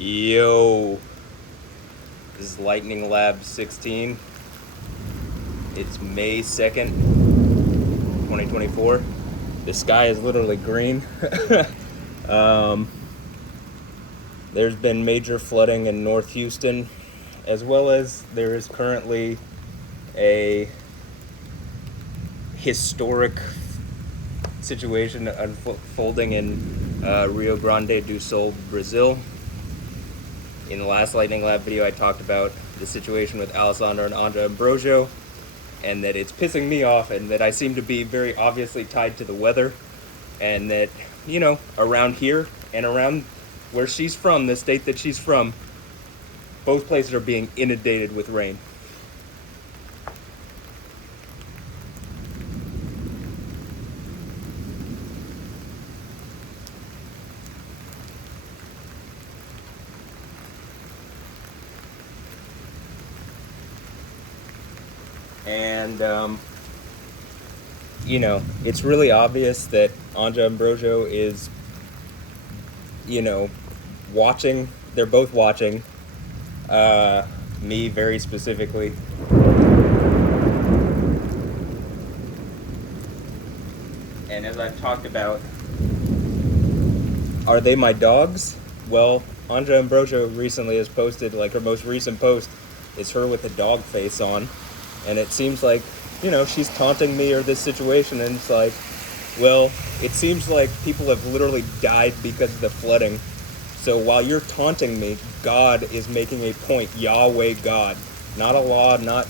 Yo, this is Lightning Lab 16. It's May 2nd, 2024. The sky is literally green. um, there's been major flooding in North Houston, as well as there is currently a historic situation unfolding in Rio Grande do Sul, Brazil. In the last Lightning Lab video, I talked about the situation with Alessandra and Anja Ambrosio, and that it's pissing me off, and that I seem to be very obviously tied to the weather, and that, you know, around here and around where she's from, the state that she's from, both places are being inundated with rain. And, you know, it's really obvious that Anja Ambrosio is, you know, watching. They're both watching. Me very specifically. And as I've talked about, are they my dogs? Well, Anja Ambrosio recently has posted, like, her most recent post is her with a dog face on. And it seems like, you know, she's taunting me or this situation, and it's like, well, it seems like people have literally died because of the flooding. So while you're taunting me, God is making a point. Yahweh God. Not Allah, not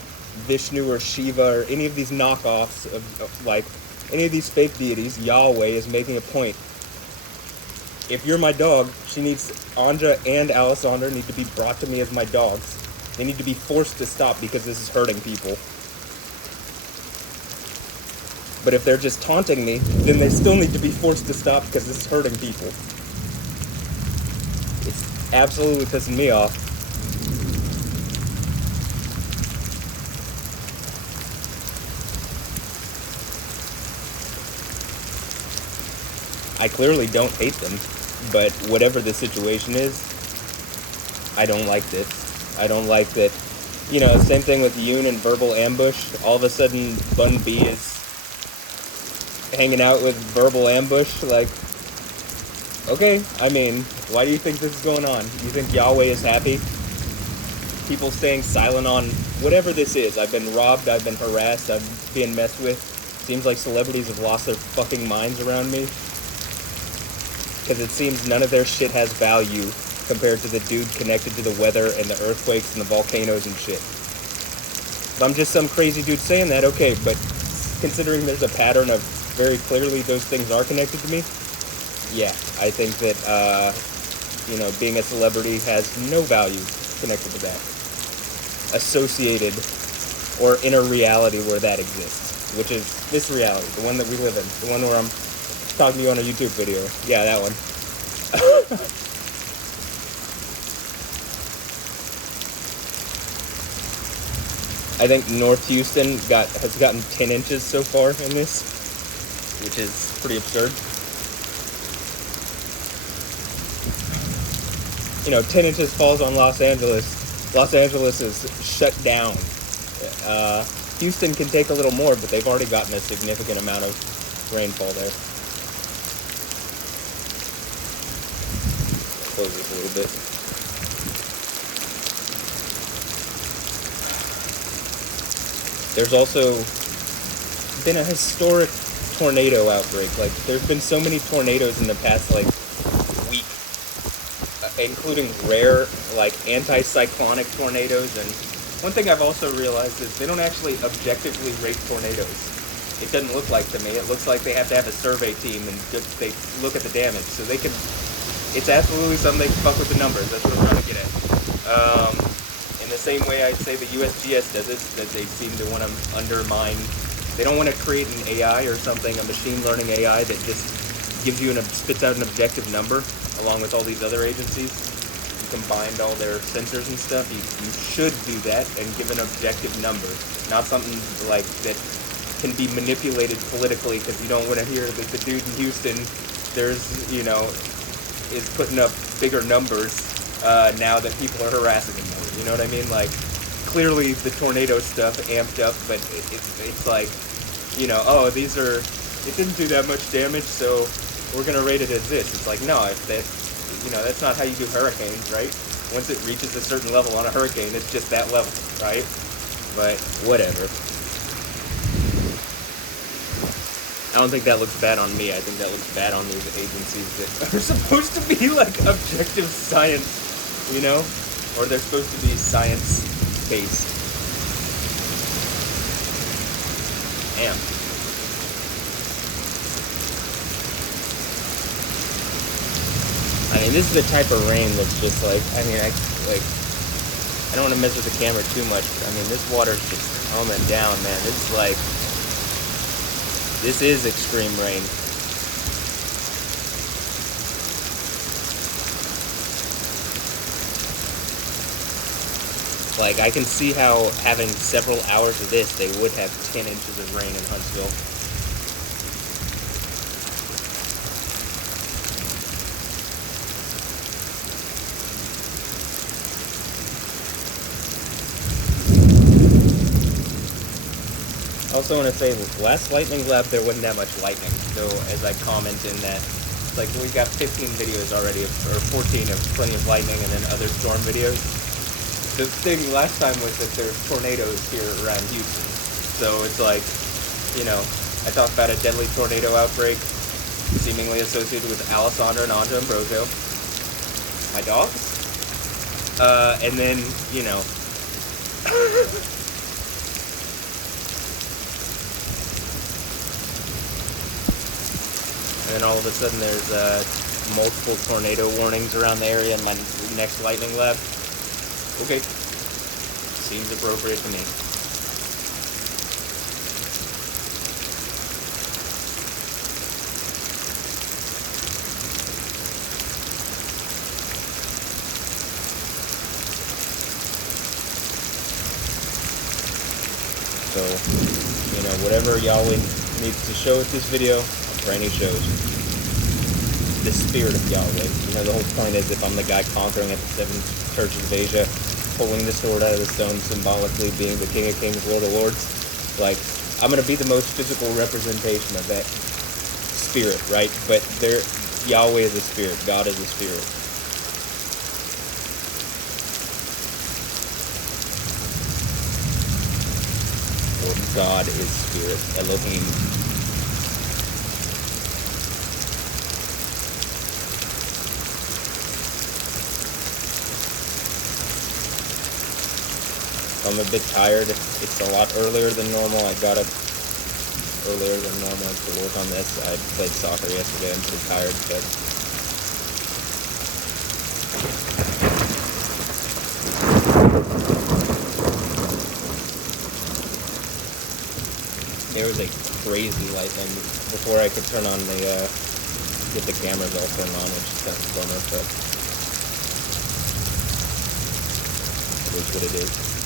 Vishnu or Shiva or any of these knockoffs of like, any of these fake deities. Yahweh is making a point. If you're my dog, Anja and Alessandra need to be brought to me as my dogs. They need to be forced to stop because this is hurting people. But if they're just taunting me, then they still need to be forced to stop because this is hurting people. It's absolutely pissing me off. I clearly don't hate them, but whatever the situation is, I don't like this. I don't like that, you know, same thing with Yoon and Verbal Ambush. All of a sudden, Bun B is hanging out with Verbal Ambush. Like, okay, I mean, why do you think this is going on? You think Yahweh is happy? People staying silent on whatever this is. I've been robbed, I've been harassed, I'm being messed with. Seems like celebrities have lost their fucking minds around me. Because it seems none of their shit has value compared to the dude connected to the weather and the earthquakes and the volcanoes and shit. If I'm just some crazy dude saying that, okay, but considering there's a pattern of very clearly those things are connected to me, yeah, I think that, you know, being a celebrity has no value connected to that. Associated or in a reality where that exists, which is this reality, the one that we live in, the one where I'm talking to you on a YouTube video. Yeah, that one. I think North Houston has gotten 10 inches so far in this, which is pretty absurd. You know, 10 inches falls on Los Angeles. Los Angeles is shut down. Houston can take a little more, but they've already gotten a significant amount of rainfall there. Close this a little bit. There's also been a historic tornado outbreak. Like, there's been so many tornadoes in the past, like, week, including rare, like, anti-cyclonic tornadoes. And one thing I've also realized is they don't actually objectively rate tornadoes. It doesn't look like to me. It looks like they have to have a survey team and just they look at the damage. So they can, it's absolutely something they can fuck with the numbers. That's what I'm trying to get at. In the same way I'd say the USGS does it, that they seem to want to undermine. They don't want to create an AI or something, a machine learning AI that just gives you spits out an objective number, along with all these other agencies. You combined all their sensors and stuff. You should do that and give an objective number, not something like that can be manipulated politically because you don't want to hear that the dude in Houston, there's, you know, is putting up bigger numbers now that people are harassing him more. You know what I mean? Like, clearly the tornado stuff amped up, but it's like, you know, oh, it didn't do that much damage, so we're gonna rate it as this. It's like, no, if that, you know, that's not how you do hurricanes, right? Once it reaches a certain level on a hurricane, it's just that level, right? But whatever. I don't think that looks bad on me. I think that looks bad on these agencies that are supposed to be like objective science, you know? Or they're supposed to be science-based. Damn. I mean, this is the type of rain that's just like, I mean, I don't want to mess with the camera too much, but I mean, this water's just coming down, man. This is extreme rain. Like, I can see how having several hours of this, they would have 10 inches of rain in Huntsville. I also want to say, last lightning lab, there wasn't that much lightning. So, as I comment in that, like, we got 15 videos already, or 14 of plenty of lightning, and then other storm videos. The thing last time was that there's tornadoes here around Houston. So it's like, you know, I talked about a deadly tornado outbreak seemingly associated with Alessandra and Anja Ambrosio, my dogs. And then, you know, and then all of a sudden there's multiple tornado warnings around the area in my next lightning lab. Okay. Seems appropriate to me. So, you know, whatever Yahweh needs to show with this video, I'm praying he shows the spirit of Yahweh. You know, the whole point is, if I'm the guy conquering at the seven churches of Asia, pulling the sword out of the stone, symbolically being the King of Kings, Lord of Lords, like, I'm going to be the most physical representation of that spirit, right? But Yahweh is a spirit. God is a spirit. Or God is spirit. Elohim. I'm a bit tired. It's a lot earlier than normal. I got up earlier than normal to work on this. I played soccer yesterday. I'm pretty tired, but there was a crazy lightning before I could turn on the get the cameras all turned on, which is kind of a bummer, but it is what it is.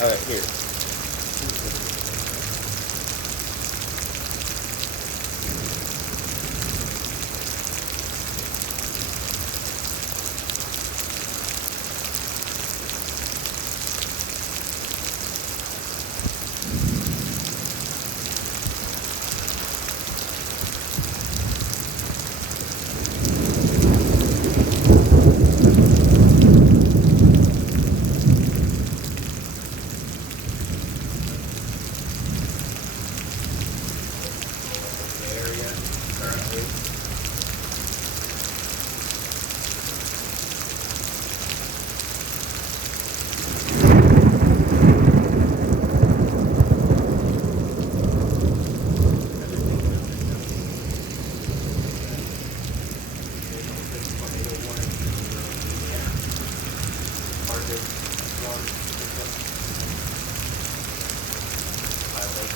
Alright, here.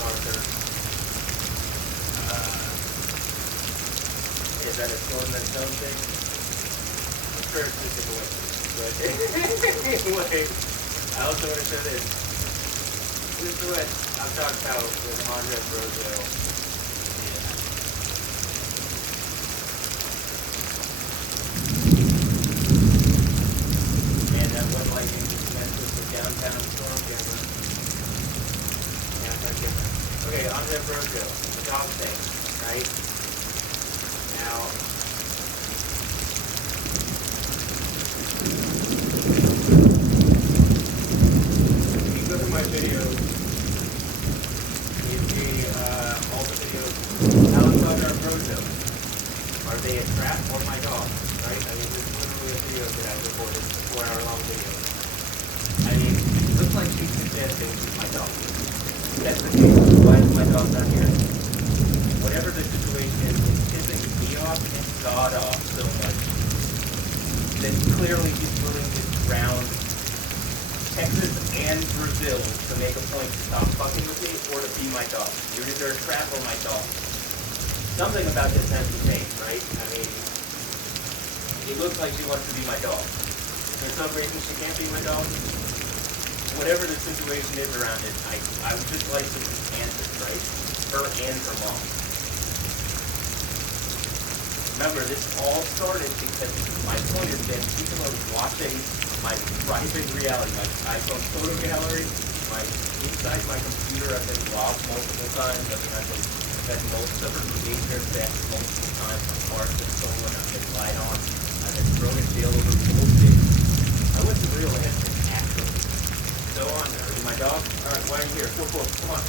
marker. Is that a sword and a stone thing? I'm sure it's just a coincidence. But anyway, I also want to show this. This is what I'm talking about with Anja Ambrosio. And that one lighting just messed with the downtown storm camera. Okay, Anja Ambrosio, the dog thing, right? Now, if you look at my videos, you see all the videos. Alessandra Ambrosio, are they a trap or my dog? Right? I mean, this is literally a video that I recorded, a 4-hour-long video. I mean, it looks like she's suggesting she's my dog. That's the case. Why is my dog not here? Whatever the situation is, it's pissing me off and God off so much that clearly he's willing to drown Texas and Brazil to make a point to stop fucking with me or to be my dog. You're either a trap or my dog. Something about this has to change, right? I mean, it looks like she wants to be my dog. For some reason she can't be my dog. Whatever the situation is around it, I would just like some answers, right? Her and her mom. Remember, this all started because my point has been people are watching my private reality, my iPhone photo gallery, inside my computer. I've been robbed multiple times. I mean, I've been suffered behavior theft multiple times. My car's been stolen. I've been lied on. I've been thrown in jail over bullshit. I want some real answers, actually. So on there. Are you my dog? All right, why are you here? Whoop, whoop, come on.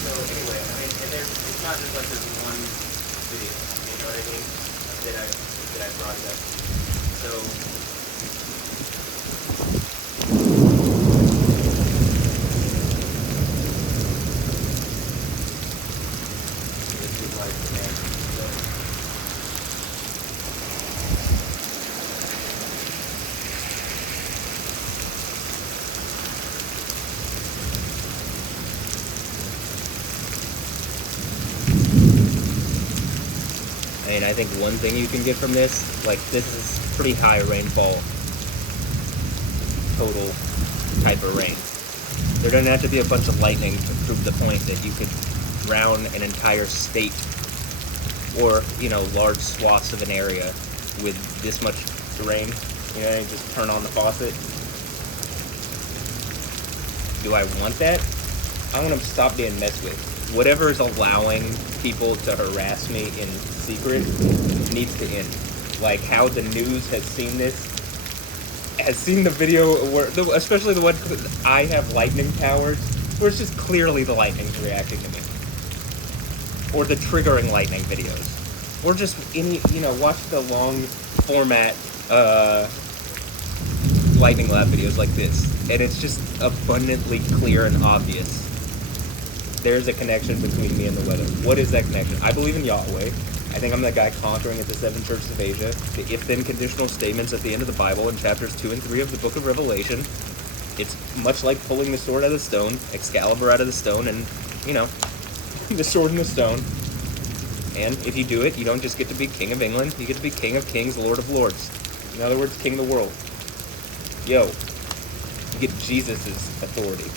So anyway, I mean, and it's not just like there's one video, you know what I mean? That I brought it up. So this is like man. And I think one thing you can get from this, like this is pretty high rainfall, total type of rain. There doesn't have to be a bunch of lightning to prove the point that you could drown an entire state or, you know, large swaths of an area with this much rain. You know, you just turn on the faucet. Do I want that? I want to stop being messed with. Whatever is allowing people to harass me in secret needs to end. Like how the news has seen this, has seen the video where, especially the one I have lightning powers, where it's just clearly the lightning's reacting to me, or the triggering lightning videos, or just any, you know, watch the long format lightning lab videos like this, and it's just abundantly clear and obvious. There's a connection between me and the weather. What is that connection? I believe in Yahweh. I think I'm that guy conquering at the 7 churches of Asia. The if-then conditional statements at the end of the Bible in chapters 2 and 3 of the book of Revelation. It's much like pulling the sword out of the stone, Excalibur out of the stone, and, you know, the sword in the stone. And if you do it, you don't just get to be King of England, you get to be King of Kings, Lord of Lords. In other words, King of the world. Yo, you get Jesus' authority.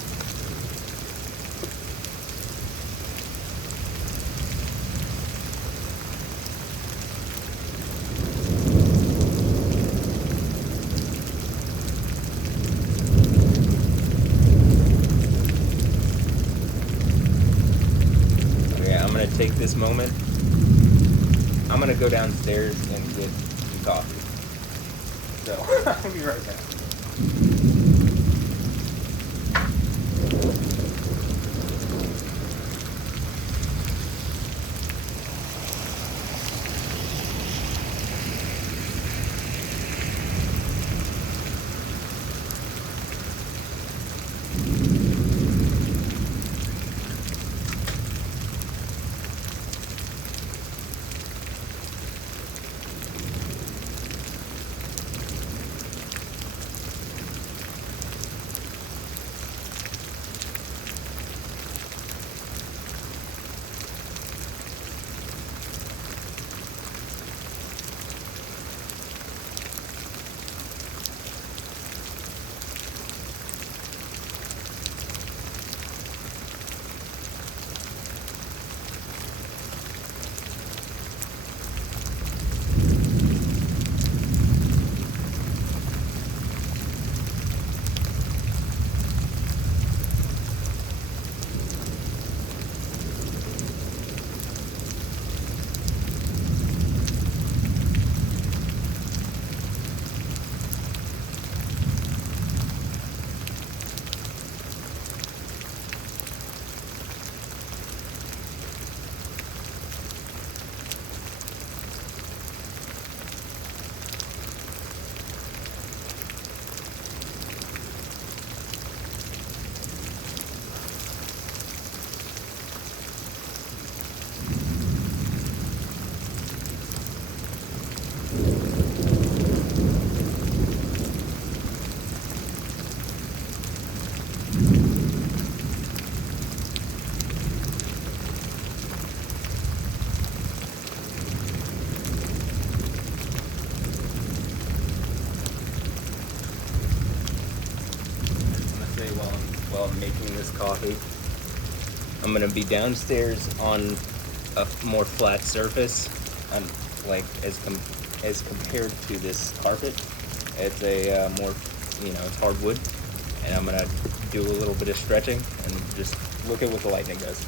Take this moment. I'm gonna go downstairs and get some coffee. So I'll be right back. while I'm making this coffee. I'm gonna be downstairs on a more flat surface, and like as compared to this carpet. It's a more, it's hardwood, and I'm gonna do a little bit of stretching and just look at what the lightning does.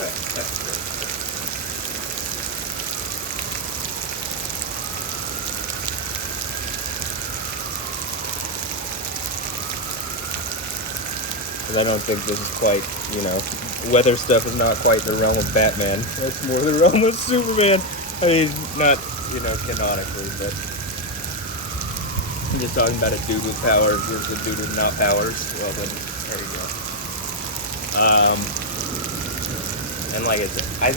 Okay, that's great. Because I don't think this is quite, weather stuff is not quite the realm of Batman. That's more the realm of Superman. I mean, not, canonically, but I'm just talking about a dude with powers versus a dude with not powers. Well, then, there you go. And like I said, I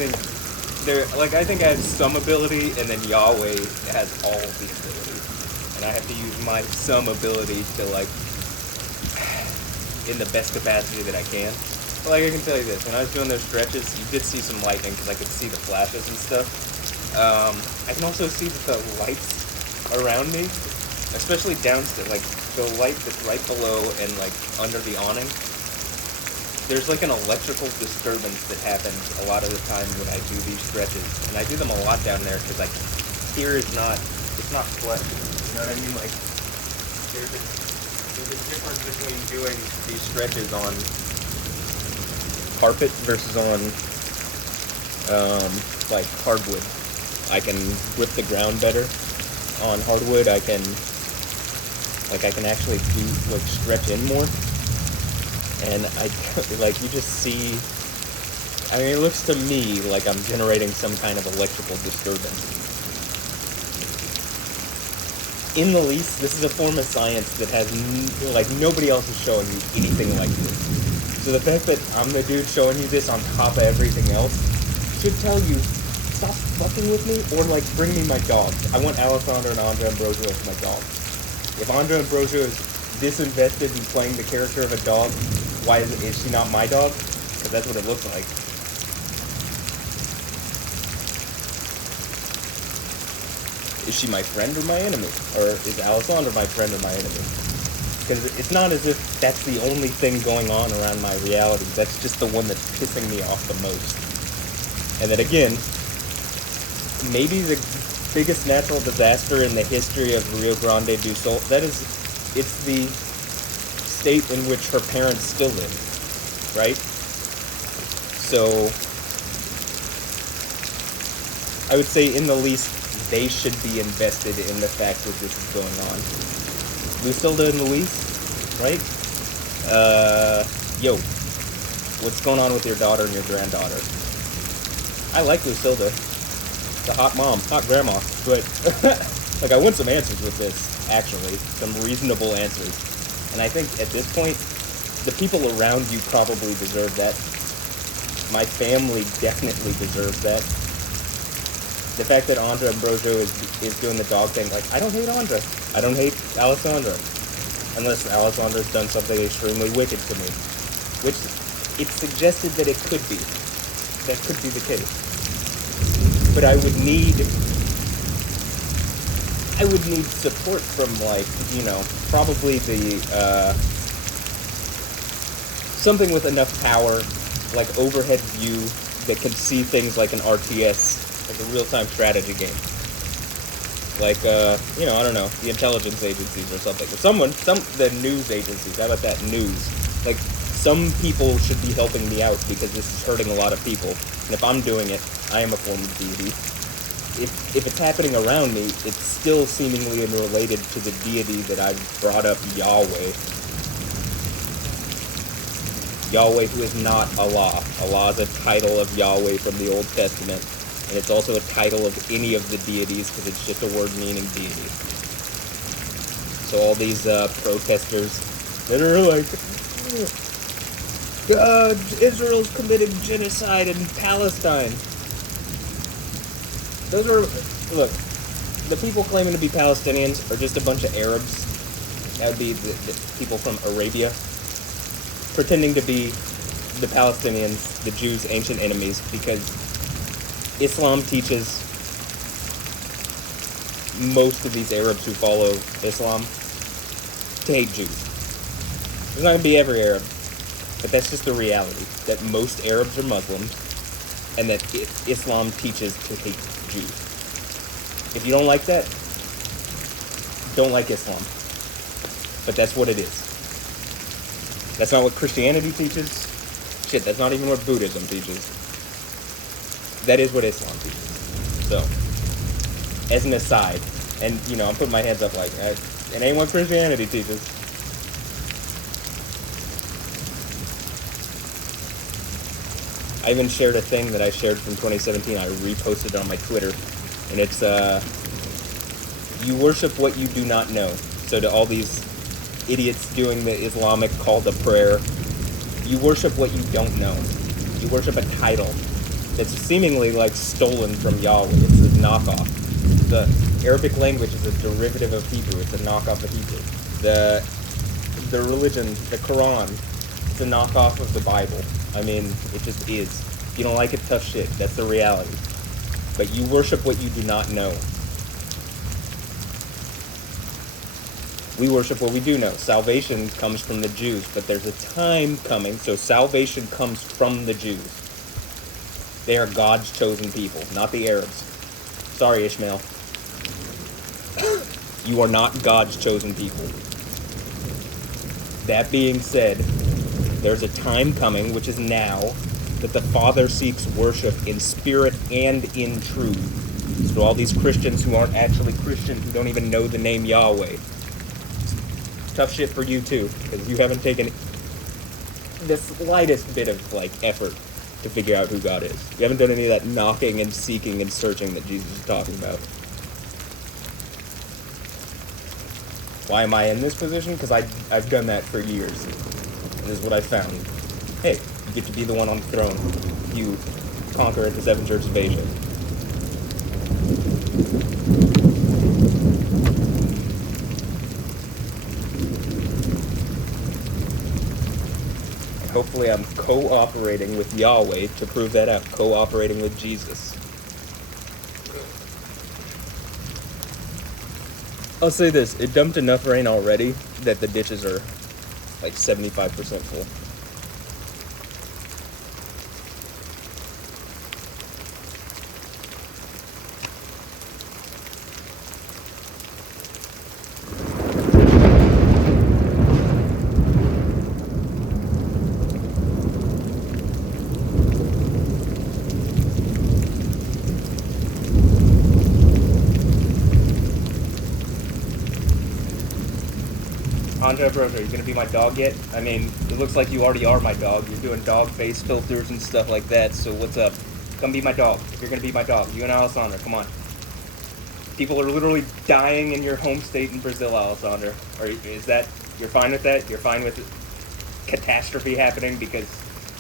think I have some ability, and then Yahweh has all the ability. And I have to use my some ability to, in the best capacity that I can. But I can tell you this, when I was doing those stretches, you did see some lightning, because I could see the flashes and stuff. I can also see that the lights around me, especially downstairs, the light that's right below and, under the awning, there's, an electrical disturbance that happens a lot of the time when I do these stretches. And I do them a lot down there, because, here is not, it's not flesh. You know what I mean? There's a difference between doing these stretches on carpet versus on hardwood. I can grip the ground better. On hardwood, I can actually do stretch in more, and you just see. I mean, it looks to me like I'm generating some kind of electrical disturbance. In the least, this is a form of science that has, nobody else is showing you anything like this. So the fact that I'm the dude showing you this on top of everything else should tell you, stop fucking with me, or, bring me my dog. I want Alessandra and Anja Ambrosio as my dog. If Anja Ambrosio is disinvested in playing the character of a dog, why is she not my dog? Because that's what it looks like. Is she my friend or my enemy? Or is Alessandra my friend or my enemy? Because it's not as if that's the only thing going on around my reality. That's just the one that's pissing me off the most. And then again, maybe the biggest natural disaster in the history of Rio Grande do Sul, it's the state in which her parents still live, right? So, I would say in the least, they should be invested in the fact that this is going on. Lucilda and Luis, right? Yo, what's going on with your daughter and your granddaughter? I like Lucilda. It's a hot mom, hot grandma, but I want some answers with this, actually. Some reasonable answers. And I think at this point, the people around you probably deserve that. My family definitely deserves that. The fact that Anja Ambrosio is doing the dog thing, I don't hate Anja. I don't hate Alessandra. Unless Alessandra's done something extremely wicked to me. Which, it's suggested that it could be. That could be the case. But I would need support from, probably something with enough power, overhead view, that can see things like an RTS, like a real-time strategy game. I don't know, the intelligence agencies or something. Or the news agencies, how about that, news? Some people should be helping me out because this is hurting a lot of people. And if I'm doing it, I am a form of deity. If it's happening around me, it's still seemingly related to the deity that I've brought up, Yahweh. Yahweh, who is not Allah. Allah is a title of Yahweh from the Old Testament. And it's also a title of any of the deities because it's just a word meaning deity. So all these protesters that are Israel's committed genocide in Palestine. Look, the people claiming to be Palestinians are just a bunch of Arabs. That would be the people from Arabia, pretending to be the Palestinians, the Jews' ancient enemies, because Islam teaches most of these Arabs who follow Islam to hate Jews. There's not going to be every Arab, but that's just the reality, that most Arabs are Muslims, and that Islam teaches to hate Jews. If you don't like that, don't like Islam. But that's what it is. That's not what Christianity teaches. Shit, that's not even what Buddhism teaches. That is what Islam teaches. So, as an aside, and, you know, I'm putting my hands up like, it ain't what Christianity teaches. I even shared a thing that I shared from 2017. I reposted it on my Twitter. And it's, you worship what you do not know. So to all these idiots doing the Islamic call to prayer, you worship what you don't know. You worship a title that's seemingly like stolen from Yahweh. It's a knockoff. The Arabic language is a derivative of Hebrew. It's a knockoff of Hebrew. The religion, the Quran, it's a knockoff of the Bible. I mean, it just is. If you don't like it, tough shit. That's the reality. But you worship what you do not know. We worship what we do know. Salvation comes from the Jews, but there's a time coming, so salvation comes from the Jews. They are God's chosen people, not the Arabs. Sorry, Ishmael. You are not God's chosen people. That being said, there's a time coming, which is now, that the Father seeks worship in spirit and in truth. So all these Christians who aren't actually Christian, who don't even know the name Yahweh, tough shit for you too, because you haven't taken the slightest bit of like effort to figure out who God is. You haven't done any of that knocking and seeking and searching that Jesus is talking about. Why am I in this position? Because I've done that for years. This is what I found. Hey, you get to be the one on the throne. You conquer at the 7 churches of Asia. Hopefully I'm cooperating with Yahweh to prove that out. Cooperating with Jesus. I'll say this. It dumped enough rain already that the ditches are like 75% full. Anja Ambrosio, are you gonna be my dog yet? I mean, it looks like you already are my dog. You're doing dog face filters and stuff like that, so what's up? Come be my dog. If you're gonna be my dog, you and Alessandra, come on. People are literally dying in your home state in Brazil, Alessandra. Is that, you're fine with that? You're fine with catastrophe happening because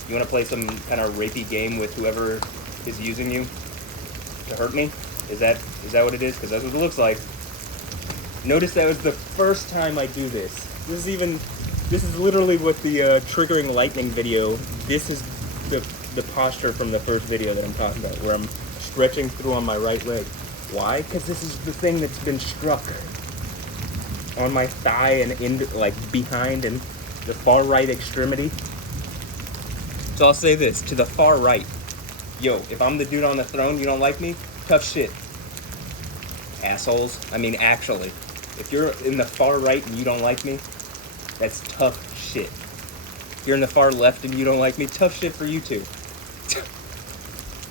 you wanna play some kind of rapey game with whoever is using you to hurt me? Is that what it is? Because that's what it looks like. Notice that was the first time I do this. This is literally what the triggering lightning video, this is the posture from the first video that I'm talking about, where I'm stretching through on my right leg. Why? Because this is the thing that's been struck on my thigh and like behind and the far right extremity. So I'll say this, to the far right, yo, if I'm the dude on the throne, you don't like me? Tough shit. Assholes. I mean, actually. If you're in the far right and you don't like me, that's tough shit. If you're in the far left and you don't like me, tough shit for you too.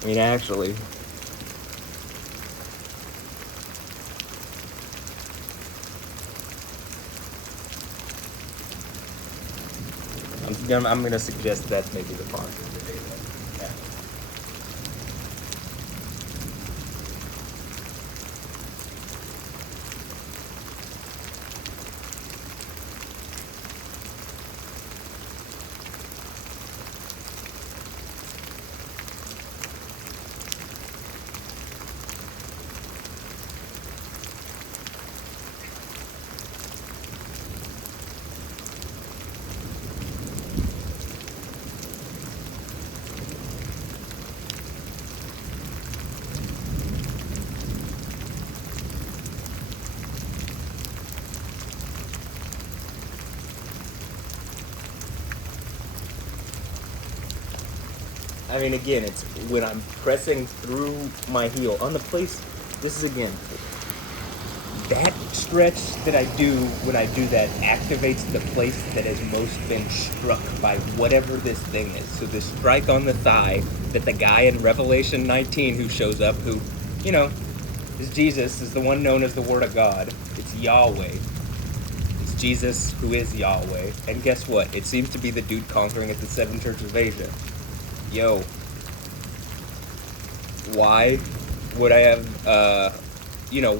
I mean, actually. I'm gonna suggest that's maybe the part. I mean, again, it's when I'm pressing through my heel on the place. This is, again, that stretch that I do when I do that activates the place that has most been struck by whatever this thing is. So this strike on the thigh that the guy in Revelation 19 who shows up, who, you know, is Jesus, is the one known as the Word of God. It's Yahweh. It's Jesus who is Yahweh. And guess what? It seems to be the dude conquering at the seven churches of Asia. Yo. Why would I have,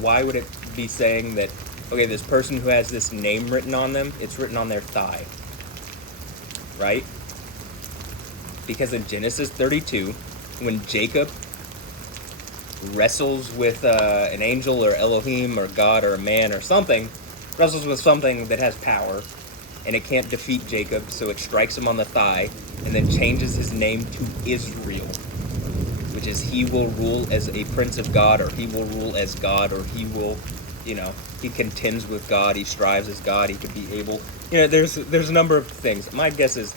why would it be saying that, okay, this person who has this name written on them, it's written on their thigh, right? Because in Genesis 32, when Jacob wrestles with an angel or Elohim or God or a man or something, wrestles with something that has power, and it can't defeat Jacob, so it strikes him on the thigh, and then changes his name to Israel, which is he will rule as a prince of God, or he will rule as God, or he will, he contends with God, he strives as God, he could be able, there's a number of things. My guess is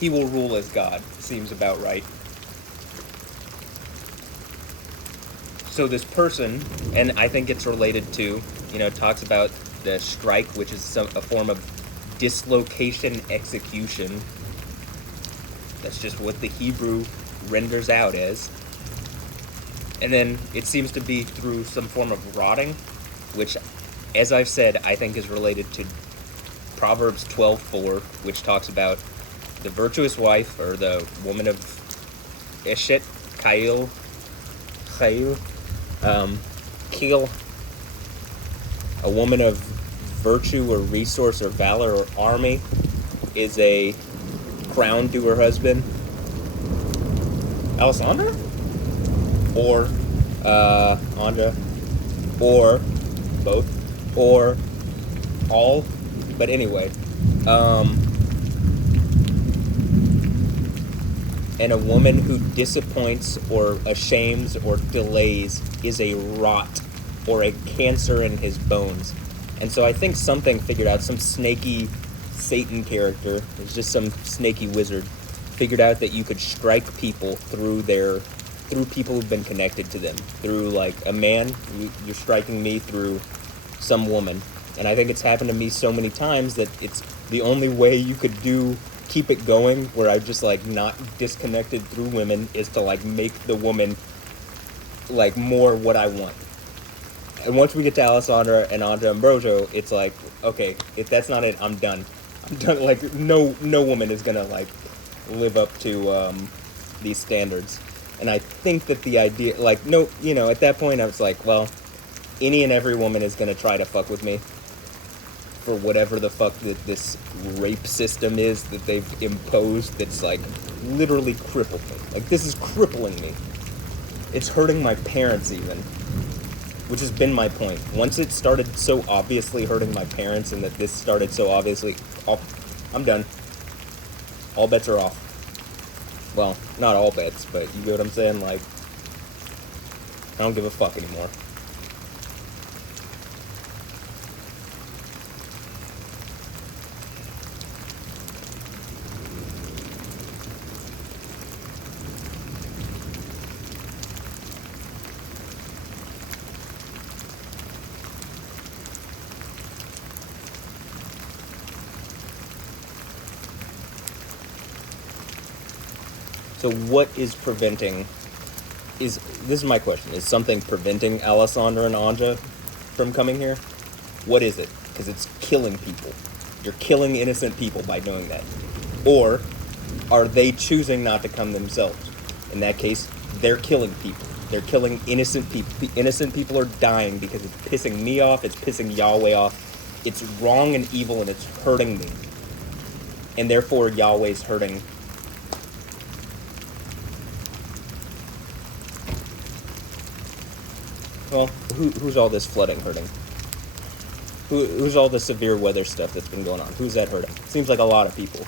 he will rule as God, seems about right. So this person, and I think it's related to, talks about the strike, which is a form of dislocation execution. That's just what the Hebrew renders out as. And then it seems to be through some form of rotting, which, as I've said, I think is related to Proverbs 12:4, which talks about the virtuous wife, or the woman of Eshet, Kail, Keel, a woman of virtue or resource or valor or army, is a crown to her husband. Alessandra? Or Anja, or both, or all, but anyway, and a woman who disappoints or ashames or delays is a rot or a cancer in his bones. And so I think something figured out, some snaky Satan character, it's just some snaky wizard, figured out that you could strike people through people who've been connected to them. Through, like, a man, you're striking me through some woman. And I think it's happened to me so many times that it's the only way you could keep it going, where I just, like, not disconnected through women, is to, like, make the woman, like, more what I want. And once we get to Alessandra and Anja Ambrosio, it's like, okay, if that's not it, I'm done. Like, no woman is gonna, like, live up to these standards. And I think that the idea, like, at that point I was like, well, any and every woman is gonna try to fuck with me for whatever the fuck that this rape system is that they've imposed, that's, like, literally crippled me. Like, this is crippling me. It's hurting my parents even, which has been my point. Once it started so obviously hurting my parents, and that this started so obviously, I'm done. All bets are off. Well, not all bets, but you get what I'm saying? Like, I don't give a fuck anymore. So what is preventing, this is my question, is something preventing Alessandra and Anja from coming here? What is it? Because it's killing people. You're killing innocent people by doing that. Or are they choosing not to come themselves? In that case, they're killing people. They're killing innocent people. The innocent people are dying because it's pissing me off, it's pissing Yahweh off. It's wrong and evil, and it's hurting me. And therefore, Yahweh's hurting. Well, who's all this flooding hurting? Who's all the severe weather stuff that's been going on? Who's that hurting? Seems like a lot of people.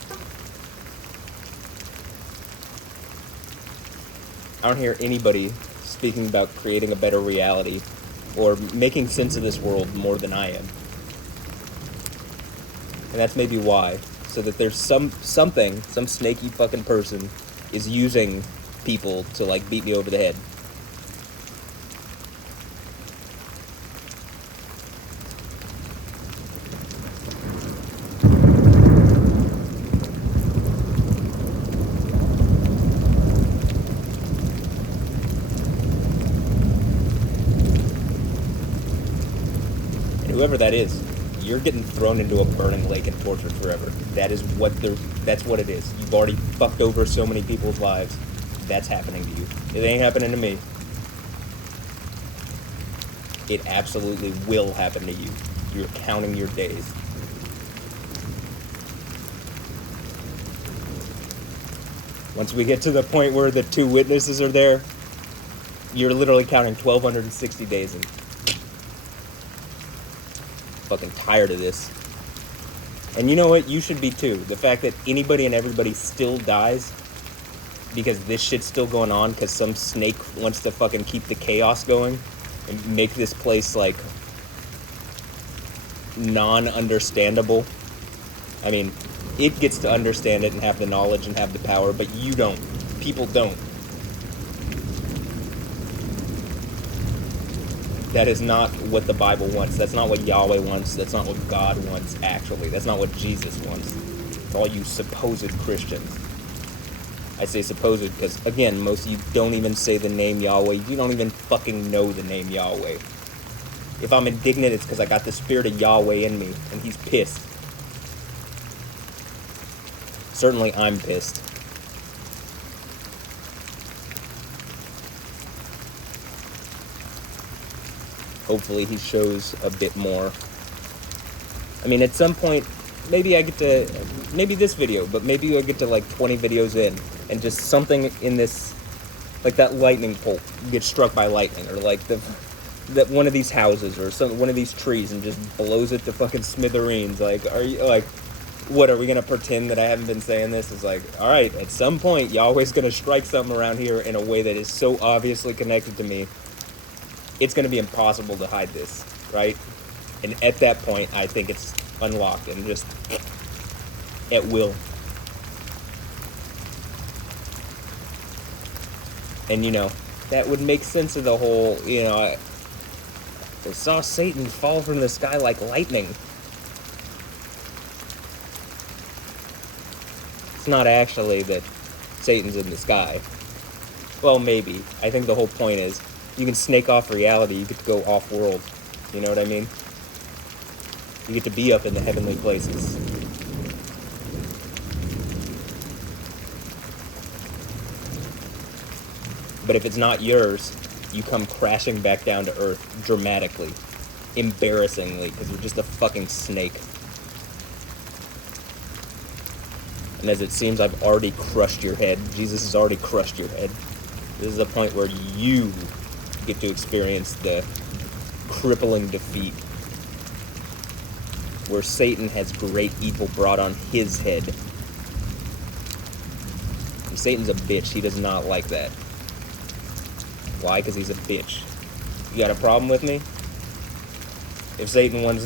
I don't hear anybody speaking about creating a better reality or making sense of this world more than I am. And that's maybe why. So that there's some snaky fucking person is using people to, like, beat me over the head. whoever that is, you're getting thrown into a burning lake and tortured forever. That's what it is. You've already fucked over so many people's lives. That's happening to you. It ain't happening to me. It absolutely will happen to you. You're counting your days. Once we get to the point where the 2 witnesses are there, you're literally counting 1,260 days in. Fucking tired of this. And you know what? You should be too. The fact that anybody and everybody still dies because this shit's still going on because some snake wants to fucking keep the chaos going and make this place, like, non-understandable. I mean, it gets to understand it and have the knowledge and have the power, but you don't. People don't. That is not what the Bible wants. That's not what Yahweh wants. That's not what God wants, actually. That's not what Jesus wants. For all you supposed Christians. I say supposed because, again, most of you don't even say the name Yahweh. You don't even fucking know the name Yahweh. If I'm indignant, it's because I got the spirit of Yahweh in me, and he's pissed. Certainly I'm pissed. Hopefully he shows a bit more. I mean, at some point, maybe I get to, maybe this video, but maybe I get to like 20 videos in, and just something in this, like that lightning bolt gets struck by lightning, or like that one of these houses, or one of these trees, and just blows it to fucking smithereens. Like, are you, like, what, are we gonna pretend that I haven't been saying this? It's like, alright, at some point, Yahweh's gonna strike something around here in a way that is so obviously connected to me, it's going to be impossible to hide this, right? And at that point, I think it's unlocked and just at will. And, you know, that would make sense of the whole, you know, I saw Satan fall from the sky like lightning. It's not actually that Satan's in the sky. Well, maybe. I think the whole point is, you can snake off reality, you get to go off-world. You know what I mean? You get to be up in the heavenly places. But if it's not yours, you come crashing back down to earth dramatically, embarrassingly, because you're just a fucking snake. And as it seems, I've already crushed your head. Jesus has already crushed your head. This is the point where you get to experience the crippling defeat, where Satan has great evil brought on his head. And Satan's a bitch. He does not like that. Why? Because he's a bitch. You got a problem with me? If Satan wants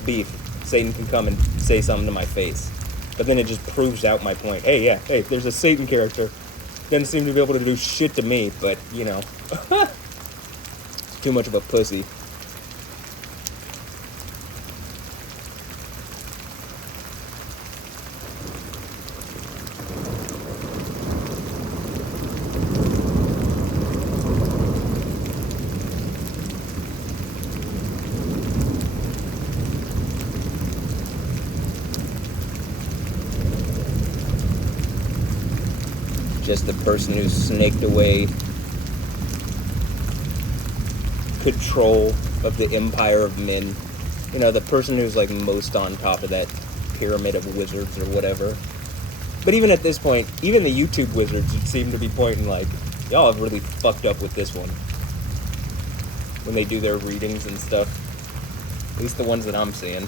beef, Satan can come and say something to my face. But then it just proves out my point. Hey, there's a Satan character. Doesn't seem to be able to do shit to me, but, you know. Too much of a pussy. Just the person who's snaked away control of the empire of men. You know, the person who's like most on top of that pyramid of wizards or whatever. But even at this point, even the YouTube wizards seem to be pointing like, y'all have really fucked up with this one. When they do their readings and stuff. At least the ones that I'm seeing.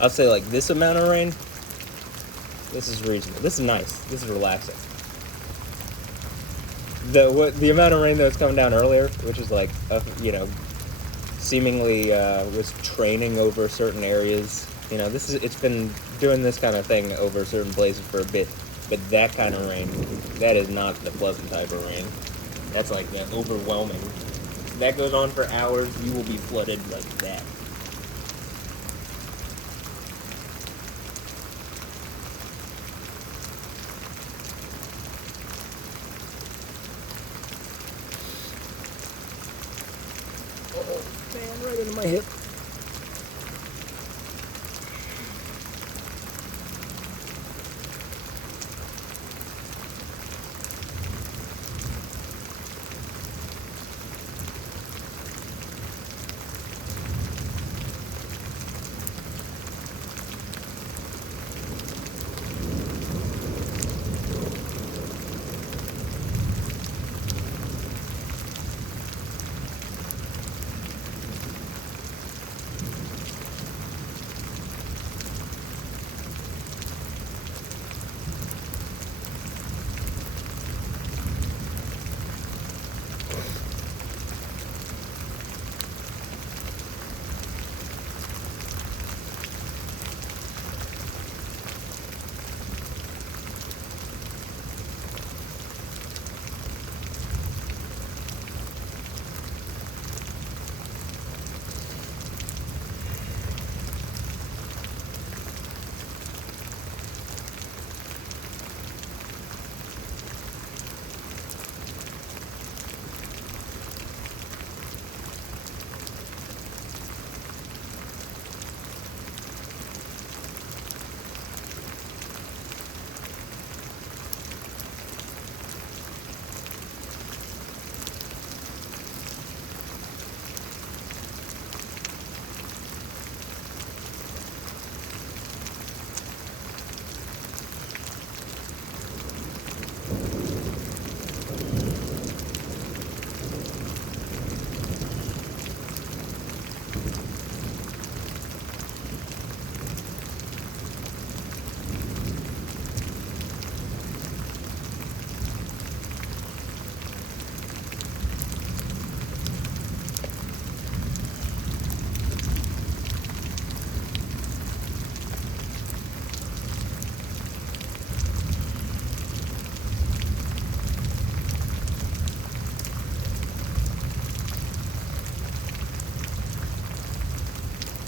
I'll say like this amount of rain, this is reasonable. This is nice. This is relaxing. The amount of rain that was coming down earlier, which is like, you know, seemingly was training over certain areas. You know, it's been doing this kind of thing over certain places for a bit. But that kind of rain, that is not the pleasant type of rain. That's like overwhelming. That goes on for hours, you will be flooded like that. Oh, man, right into my hip.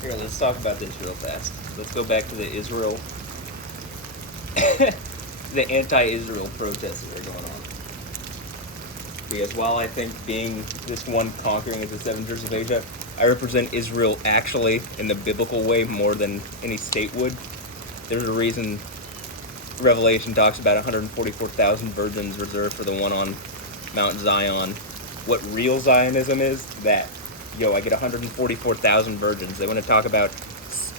Here, let's talk about this real fast. Let's go back to the Israel, the anti-Israel protests that are going on. Because while I think being this one conquering of the seven churches of Asia, I represent Israel actually in the biblical way more than any state would. There's a reason Revelation talks about 144,000 virgins reserved for the one on Mount Zion. What real Zionism is, that. Yo, I get 144,000 virgins. They want to talk about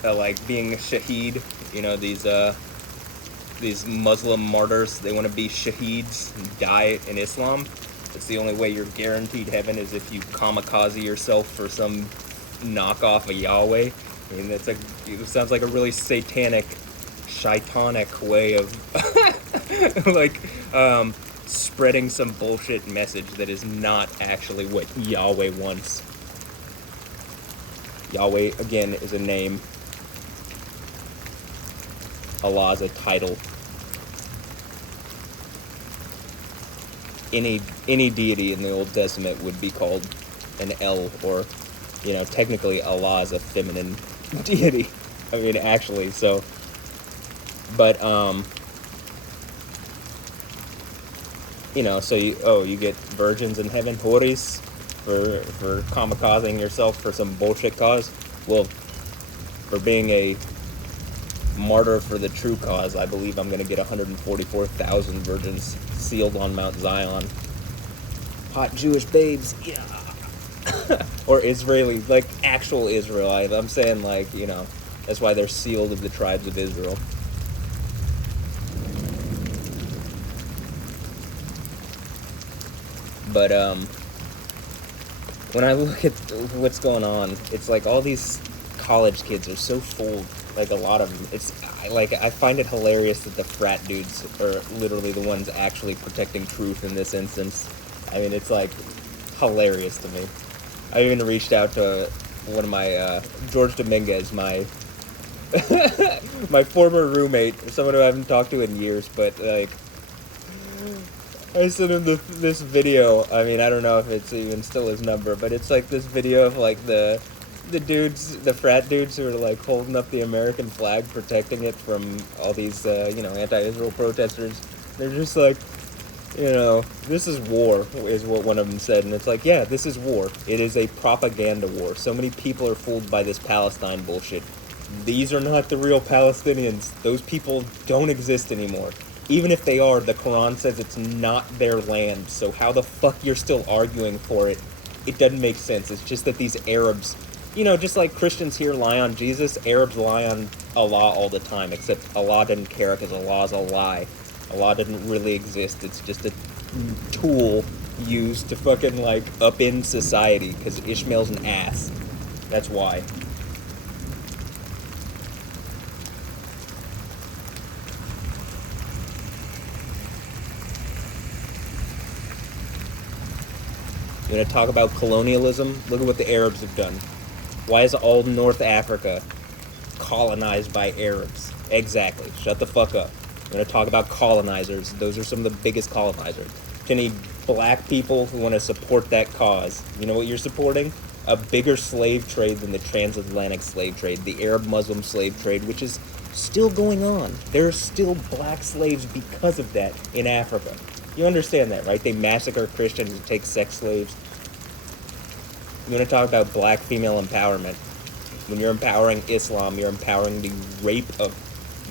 like being a shaheed, you know, these Muslim martyrs. They want to be shaheeds and die in Islam. It's the only way you're guaranteed heaven is if you kamikaze yourself for some knockoff of Yahweh. I mean, it sounds like a really satanic, shaitanic way of like spreading some bullshit message that is not actually what Yahweh wants. Yahweh, again, is a name. Allah is a title. Any deity in the Old Testament would be called an El, or, you know, technically Allah is a feminine deity. I mean, actually, so. But, you know, so you get virgins in heaven, horis, for kamikazing yourself for some bullshit cause. Well, for being a martyr for the true cause, I believe I'm going to get 144,000 virgins sealed on Mount Zion. Hot Jewish babes, yeah. Or Israeli, like actual Israelite. I'm saying, like, you know, that's why they're sealed of the tribes of Israel. But when I look at what's going on, it's like all these college kids are so fooled. Like, a lot of them. I find it hilarious that the frat dudes are literally the ones actually protecting truth in this instance. I mean, it's like hilarious to me. I even reached out to one of my George Dominguez, my My former roommate, someone who I haven't talked to in years, but like, I sent him this video. I mean, I don't know if it's even still his number, but it's like this video of like the dudes, the frat dudes who are like holding up the American flag, protecting it from all these anti-Israel protesters. They're just like, this is war, is what one of them said, and it's like, yeah, this is war. It is a propaganda war. So many people are fooled by this Palestine bullshit. These are not the real Palestinians. Those people don't exist anymore. Even if they are, the Quran says it's not their land, so how the fuck you're still arguing for it? It doesn't make sense. It's just that these Arabs, just like Christians here lie on Jesus, Arabs lie on Allah all the time, except Allah didn't care because Allah's a lie. Allah didn't really exist. It's just a tool used to fucking, like, upend society, because Ishmael's an ass. That's why. You want to talk about colonialism? Look at what the Arabs have done. Why is all North Africa colonized by Arabs? Exactly. Shut the fuck up. You want to talk about colonizers? Those are some of the biggest colonizers. To any black people who want to support that cause, you know what you're supporting? A bigger slave trade than the transatlantic slave trade, the Arab-Muslim slave trade, which is still going on. There are still black slaves because of that in Africa. You understand that, right? They massacre Christians and take sex slaves. You want to talk about black female empowerment? When you're empowering Islam, you're empowering the rape of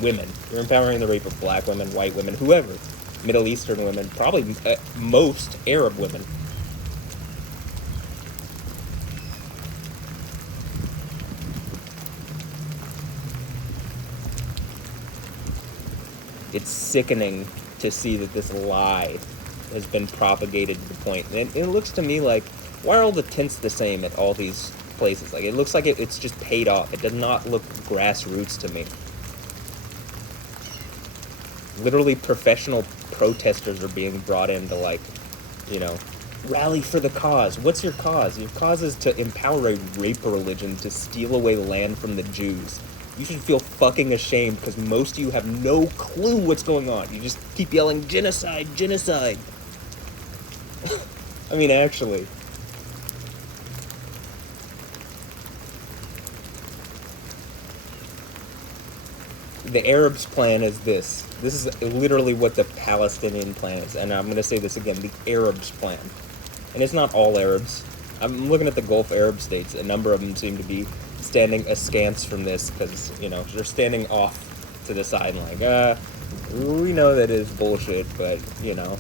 women. You're empowering the rape of black women, white women, whoever. Middle Eastern women, probably most Arab women. It's sickening to see that this lie has been propagated to the point. And it looks to me like, why are all the tents the same at all these places? Like, it looks like it's just paid off. It does not look grassroots to me. Literally professional protesters are being brought in to, like, rally for the cause. What's your cause? Your cause is to empower a rape religion to steal away land from the Jews. You should feel fucking ashamed because most of you have no clue what's going on. You just keep yelling, genocide, genocide. I mean, actually. The Arabs' plan is this. This is literally what the Palestinian plan is. And I'm going to say this again, the Arabs' plan. And it's not all Arabs. I'm looking at the Gulf Arab states. A number of them seem to be standing askance from this because, they're standing off to the side like, we know that is bullshit, but, it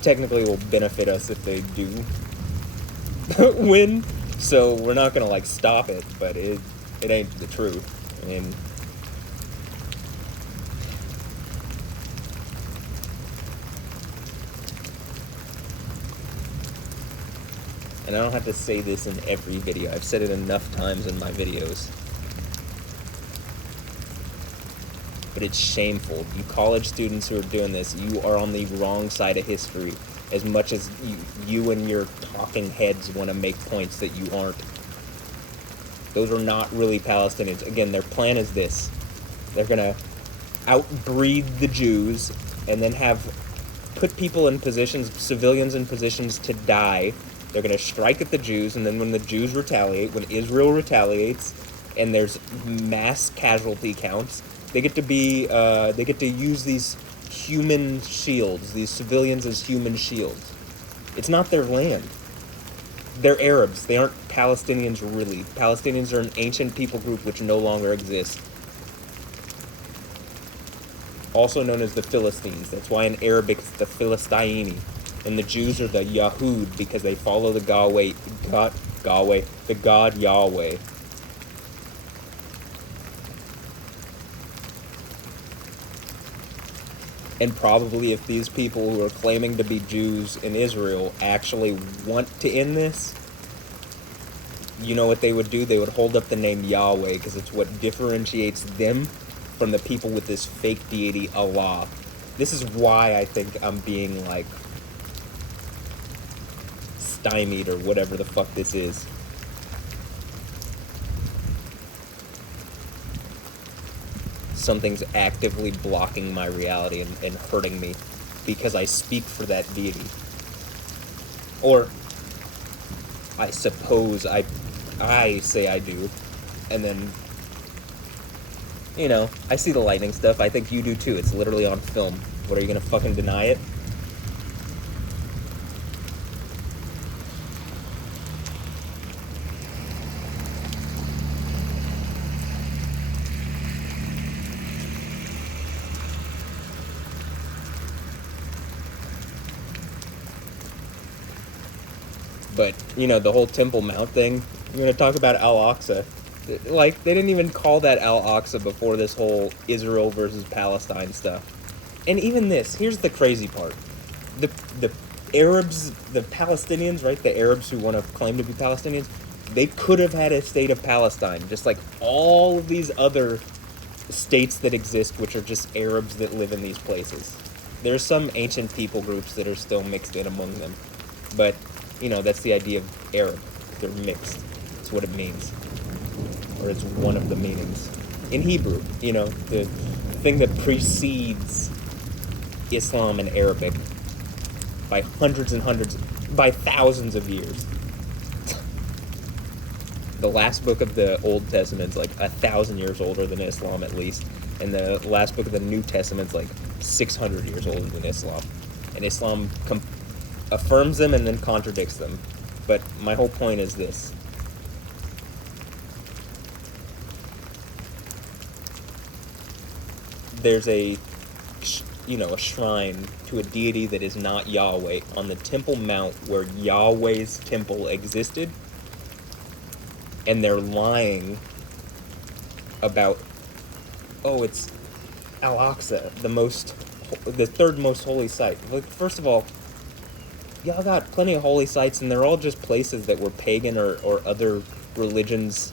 technically will benefit us if they do win. So we're not going to, like, stop it, but it ain't the truth. I mean, and I don't have to say this in every video. I've said it enough times in my videos. But it's shameful. You college students who are doing this, you are on the wrong side of history as much as you and your talking heads want to make points that you aren't. Those are not really Palestinians. Again, their plan is this. They're going to outbreed the Jews and then put people in positions, civilians in positions to die. They're going to strike at the Jews, and then when the Jews retaliate, when Israel retaliates, and there's mass casualty counts, they get to use these human shields, these civilians as human shields. It's not their land. They're Arabs. They aren't Palestinians really. Palestinians are an ancient people group which no longer exists. Also known as the Philistines. That's why in Arabic it's the Philistini. And the Jews are the Yahud because they follow the God Yahweh. And probably if these people who are claiming to be Jews in Israel actually want to end this, you know what they would do? They would hold up the name Yahweh because it's what differentiates them from the people with this fake deity, Allah. This is why I think I'm being, like, stymied or whatever the fuck this is. something's actively blocking my reality and hurting me because I speak for that deity. Or I suppose I say I do, and then, you know, I see the lightning stuff. I think you do too. It's literally on film. What, are you gonna fucking deny it? But, you know, the whole Temple Mount thing, I'm going to talk about Al-Aqsa. Like, they didn't even call that Al-Aqsa before this whole Israel versus Palestine stuff. And even this, here's the crazy part. The Arabs, the Palestinians, right? The Arabs who want to claim to be Palestinians, they could have had a state of Palestine, just like all of these other states that exist, which are just Arabs that live in these places. There's some ancient people groups that are still mixed in among them. But, you know, that's the idea of Arab. They're mixed. That's what it means. Or it's one of the meanings. In Hebrew, you know, the thing that precedes Islam in Arabic by hundreds and hundreds, by thousands of years. The last book of the Old Testament's like 1,000 years older than Islam at least. And the last book of the New Testament's like 600 years older than Islam. And Islam affirms them and then contradicts them. But my whole point is this. There's a shrine to a deity that is not Yahweh on the Temple Mount where Yahweh's temple existed. And they're lying about, oh, it's Al-Aqsa, the third most holy site. Like, first of all, y'all got plenty of holy sites, and they're all just places that were pagan or other religions,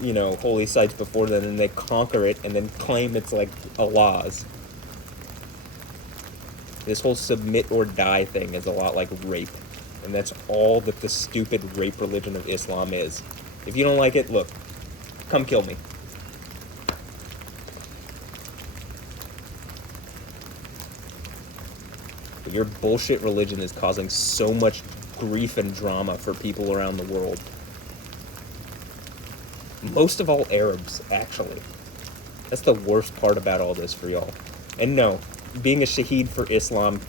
you know, holy sites before them, and they conquer it and then claim it's like Allah's. This whole submit or die thing is a lot like rape, and that's all that the stupid rape religion of Islam is. If you don't like it, look, come kill me. But your bullshit religion is causing so much grief and drama for people around the world. Most of all Arabs, actually. That's the worst part about all this for y'all. And no, being a shaheed for Islam,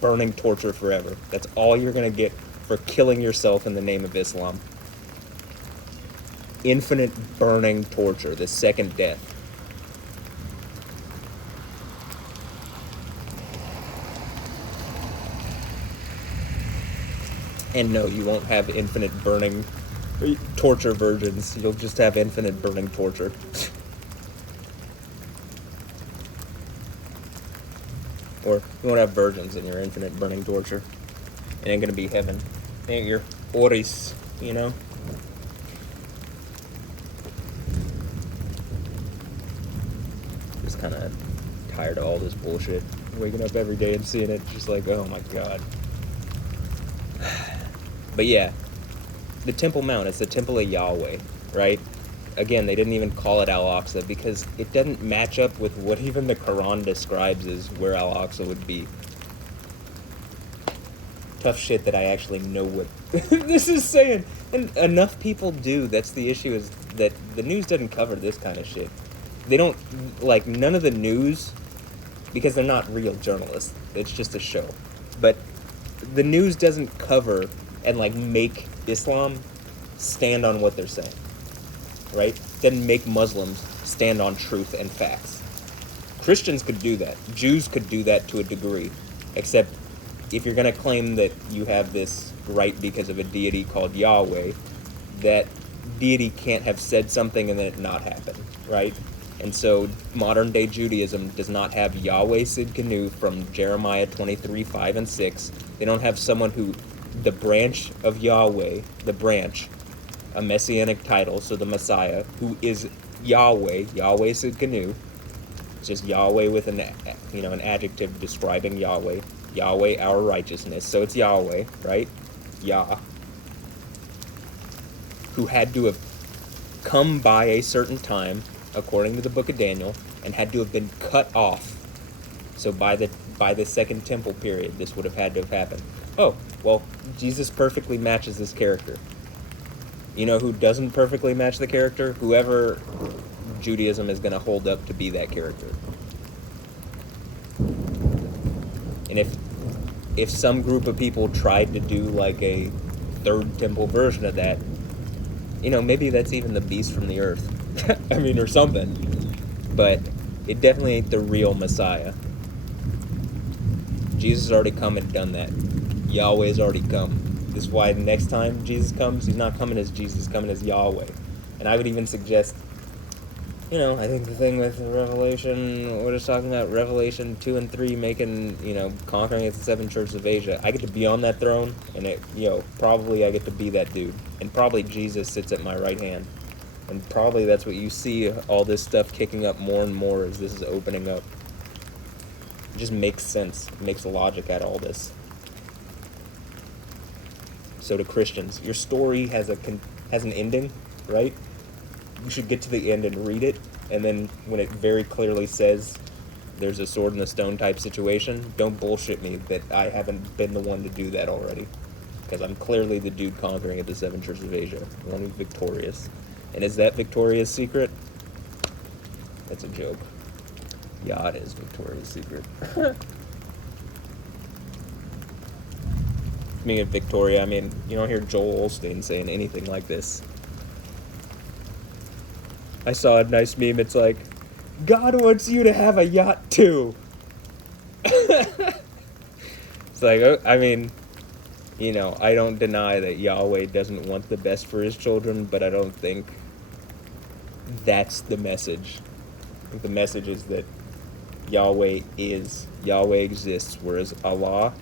burning torture forever. That's all you're gonna get for killing yourself in the name of Islam. Infinite burning torture, the second death. And no, you won't have infinite burning torture virgins. You'll just have infinite burning torture. Or you won't have virgins in your infinite burning torture. It ain't gonna be heaven. It ain't your oris, you know? Just kind of tired of all this bullshit. Waking up every day and seeing it, just like, oh my god. But yeah, the Temple Mount, it's the Temple of Yahweh, right? Again, they didn't even call it Al-Aqsa because it doesn't match up with what even the Quran describes as where Al-Aqsa would be. Tough shit that I actually know what this is saying. And enough people do. That's the issue, is that the news doesn't cover this kind of shit. They don't, like, none of the news, because they're not real journalists. It's just a show. But the news doesn't cover and, like, make Islam stand on what they're saying. Right? Doesn't make Muslims stand on truth and facts. Christians could do that. Jews could do that to a degree. Except if you're going to claim that you have this right because of a deity called Yahweh, that deity can't have said something and then it not happen, right? And so modern day Judaism does not have Yahweh Sidkenu from Jeremiah 23, 5 and 6. They don't have someone who, the branch of Yahweh, the branch, a messianic title, so the Messiah, who is Yahweh, Yahweh Sidkenu. It's just Yahweh with an adjective describing Yahweh. Yahweh, our righteousness. So it's Yahweh, right? Yah. Who had to have come by a certain time, according to the book of Daniel, and had to have been cut off. So by the Second Temple period, this would have had to have happened. Oh, well, Jesus perfectly matches this character. You know who doesn't perfectly match the character? Whoever Judaism is going to hold up to be that character. And if some group of people tried to do like a Third Temple version of that, you know, maybe that's even the beast from the earth. I mean, or something. But it definitely ain't the real Messiah. Jesus has already come and done that. Yahweh's already come. This is why next time Jesus comes, he's not coming as Jesus, he's coming as Yahweh. And I would even suggest, you know, I think the thing with Revelation, what it's talking about, Revelation 2 and 3 making, you know, conquering the 7 churches of Asia. I get to be on that throne, and it, you know, probably I get to be that dude. And probably Jesus sits at my right hand. And probably that's what you see all this stuff kicking up more and more as this is opening up. It just makes sense. It makes logic out of all this. So to Christians, your story has an ending, right? You should get to the end and read it, and then when it very clearly says there's a sword in the stone type situation, don't bullshit me that I haven't been the one to do that already. Because I'm clearly the dude conquering at the 7 churches of Asia, the one who's victorious. And is that Victoria's Secret? That's a joke. Yeah, it is Victoria's Secret. Speaking of Victoria, I mean, you don't hear Joel Osteen saying anything like this. I saw a nice meme, it's like, God wants you to have a yacht too. It's like, I mean, you know, I don't deny that Yahweh doesn't want the best for his children, but I don't think that's the message. I think the message is that Yahweh exists, whereas Allah,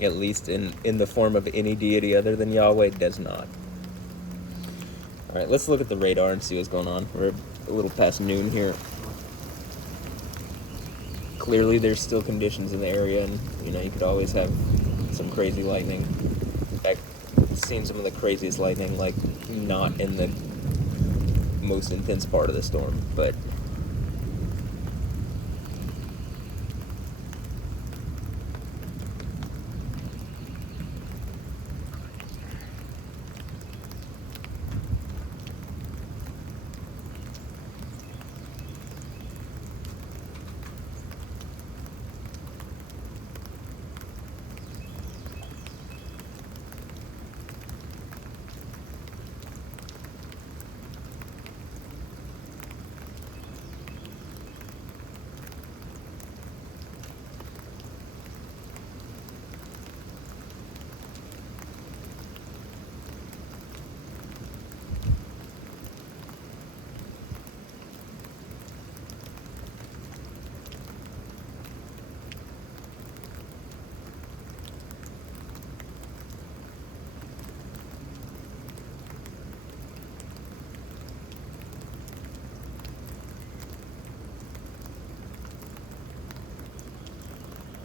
at least in the form of any deity other than Yahweh, does not. Alright, let's look at the radar and see what's going on. We're a little past noon here. Clearly there's still conditions in the area, and, you know, you could always have some crazy lightning. In fact, I've seen some of the craziest lightning, like, not in the most intense part of the storm, but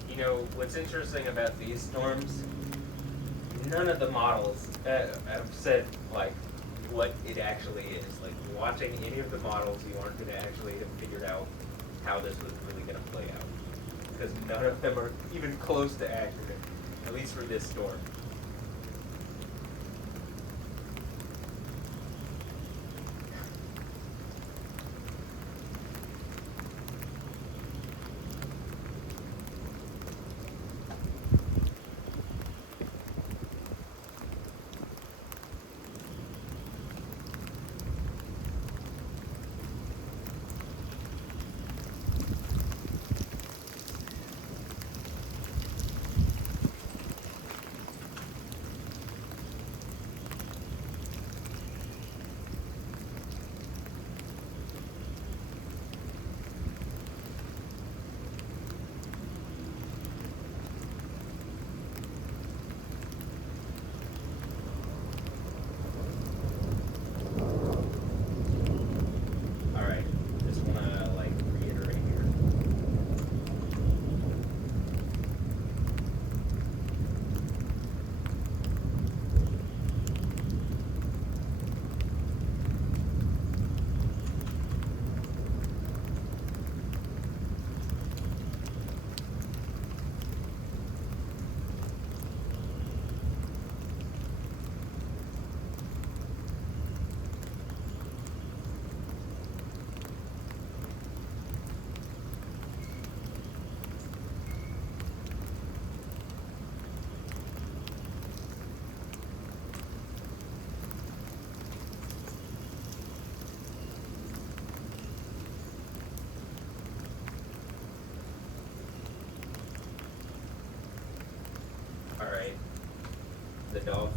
you know, what's interesting about these storms, none of the models have said, like, what it actually is. Like, watching any of the models, you aren't going to actually have figured out how this was really going to play out. Because none of them are even close to accurate, at least for this storm.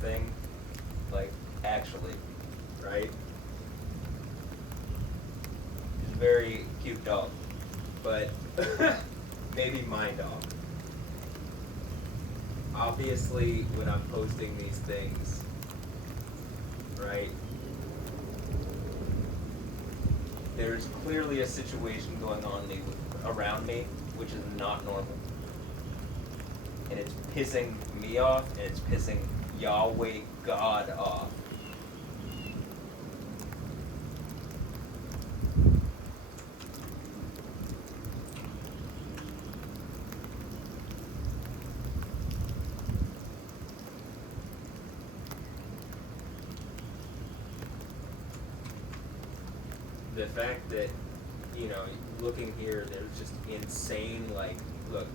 thing, like, actually, right? He's a very cute dog, but maybe my dog. Obviously, when I'm posting these things, right, there's clearly a situation going on around me, which is not normal. And it's pissing me off, and it's pissing Yahweh God off. The fact that, you know, looking here, there's just insane, like, look,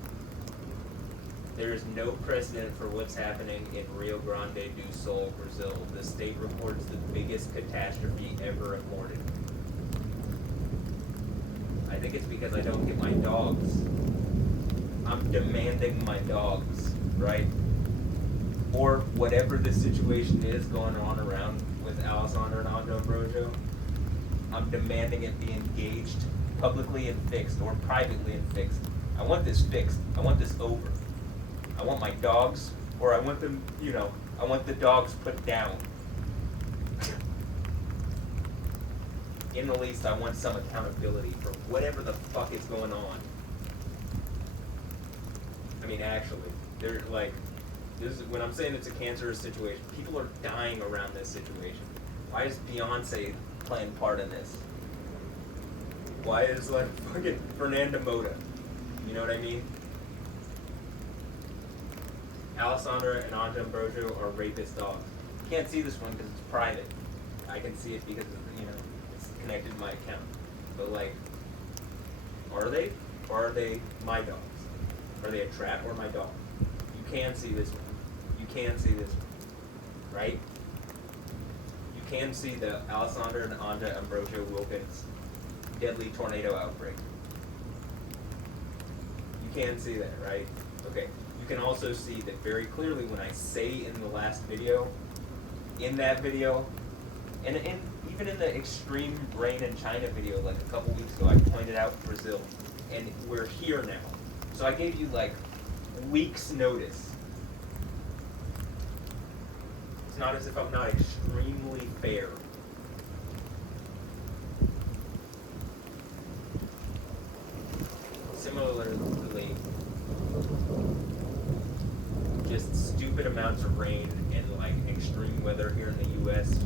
there is no precedent for what's happening in Rio Grande do Sul, Brazil. The state reports the biggest catastrophe ever reported. I think it's because I don't get my dogs. I'm demanding my dogs, right? Or whatever the situation is going on around with Alessandra and Anja Ambrosio, I'm demanding it be engaged publicly and fixed, or privately and fixed. I want this fixed. I want this over. I want my dogs, or I want them, you know, I want the dogs put down. In the least, I want some accountability for whatever the fuck is going on. I mean, actually, they're like, this is, when I'm saying it's a cancerous situation, people are dying around this situation. Why is Beyonce playing part in this? Why is, like, fucking Fernanda Mota? You know what I mean? Alessandra and Anja Ambrosio are rapist dogs. You can't see this one because it's private. I can see it because, you know, it's connected to my account. But, like, are they? Or are they my dogs? Are they a trap or my dog? You can see this one. You can see this one. Right? You can see the Alessandra and Anja Ambrosio Wilkins deadly tornado outbreak. You can see that, right? Okay. You can also see that very clearly when I say in the last video, in that video, and even in the extreme rain in China video like a couple weeks ago, I pointed out Brazil, and we're here now. So I gave you like weeks notice. It's not as if I'm not extremely fair. Similarly, just stupid amounts of rain and like extreme weather here in the US,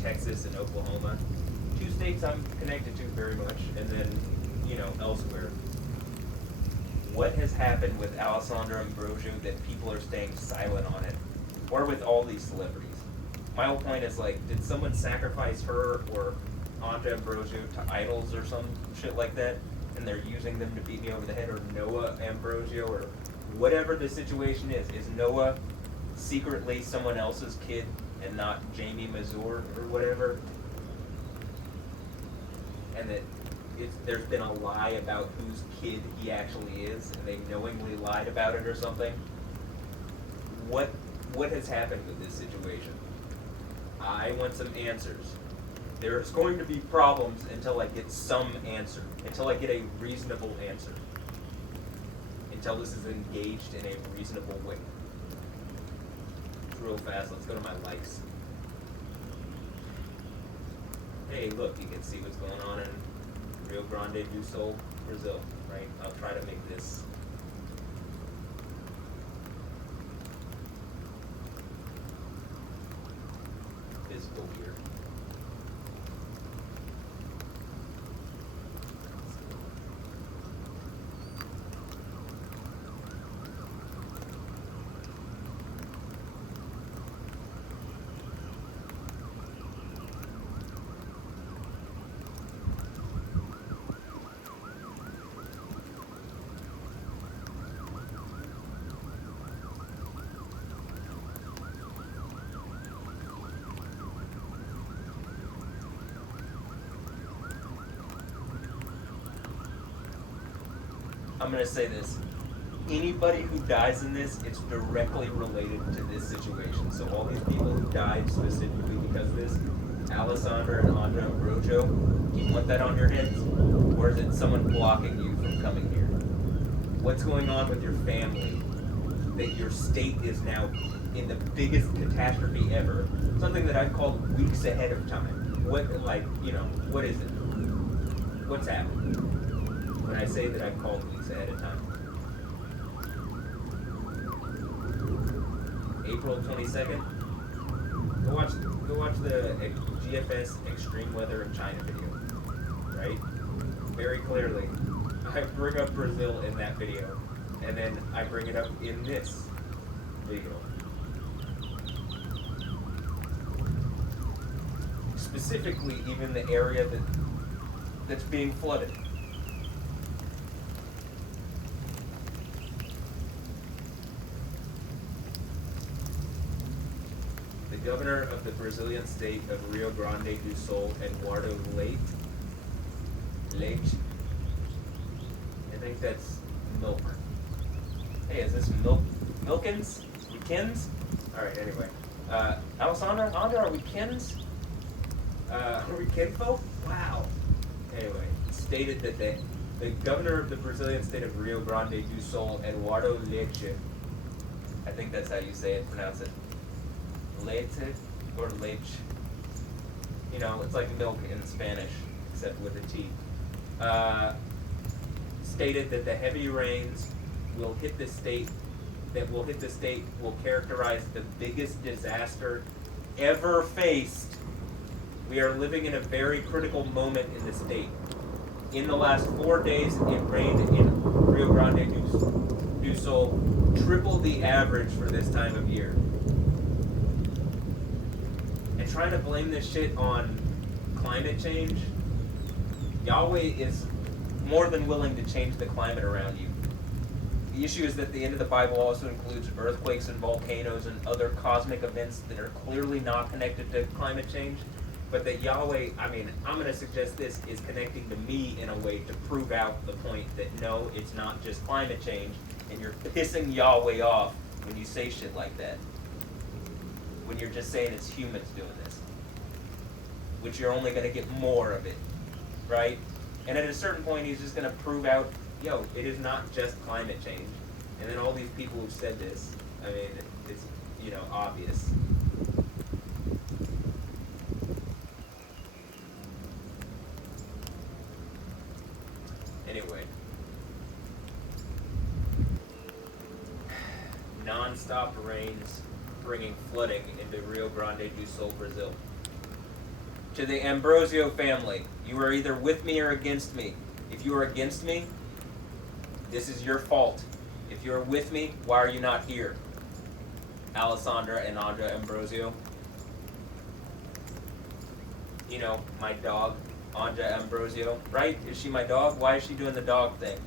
Texas and Oklahoma. Two states I'm connected to very much, and then, you know, elsewhere. What has happened with Alessandra Ambrosio that people are staying silent on it? Or with all these celebrities? My whole point is, like, did someone sacrifice her or Anja Ambrosio to idols or some shit like that, and they're using them to beat me over the head? Or Noah Ambrosio, or whatever the situation is Noah secretly someone else's kid and not Jamie Mazur or whatever? And that there's been a lie about whose kid he actually is, and they knowingly lied about it or something? What has happened with this situation? I want some answers. There's going to be problems until I get some answer, until I get a reasonable answer, until this is engaged in a reasonable way. Real fast, let's go to my likes. Hey, look, you can see what's going on in Rio Grande do Sul, Brazil, right? I'll try to make this visible here. I'm going to say this. anybody who dies in this, it's directly related to this situation. So all these people who died specifically because of this, Alessandra and Anja Ambrosio, do you want that on your heads? Or is it someone blocking you from coming here? What's going on with your family that your state is now in the biggest catastrophe ever? Something that I've called weeks ahead of time. What, like, you know, what is it? What's happening? When I say that I've called weeks ahead of time. April 22nd. Go watch the GFS Extreme Weather in China video. Right? Very clearly, I bring up Brazil in that video, and then I bring it up in this video. Specifically, even the area that's being flooded. The governor of the Brazilian state of Rio Grande do Sul, Eduardo Leite, I think that's milk. Hey, is this Milkins? Weekends? Alright, anyway. Alessandra, Anja, are we kins? Are we kinfolk? Wow. Anyway, stated that the governor of the Brazilian state of Rio Grande do Sul, Eduardo Leite, I think that's how you say it, pronounce it. Leite or leche. You know, it's like milk in Spanish, except with a T. Stated that the heavy rains will hit the state will characterize the biggest disaster ever faced. We are living in a very critical moment in the state. In the last 4 days, it rained in Rio Grande do Sul, triple the average for this time of year. And trying to blame this shit on climate change, Yahweh is more than willing to change the climate around you. The issue is that the end of the Bible also includes earthquakes and volcanoes and other cosmic events that are clearly not connected to climate change, but that Yahweh, I mean, I'm going to suggest this is connecting to me in a way to prove out the point that no, it's not just climate change, and you're pissing Yahweh off when you say shit like that. When you're just saying it's humans doing this. Which you're only going to get more of it, right? And at a certain point, he's just going to prove out, yo, it is not just climate change. And then all these people who've said this, I mean, it's, you know, obvious. Anyway. Non-stop rains bringing flooding into Rio Grande do Sul, Brazil. To the Ambrosio family, you are either with me or against me. If you are against me, this is your fault. If you are with me, why are you not here? Alessandra and Anja Ambrosio. You know, my dog, Anja Ambrosio, right? Is she my dog? Why is she doing the dog thing?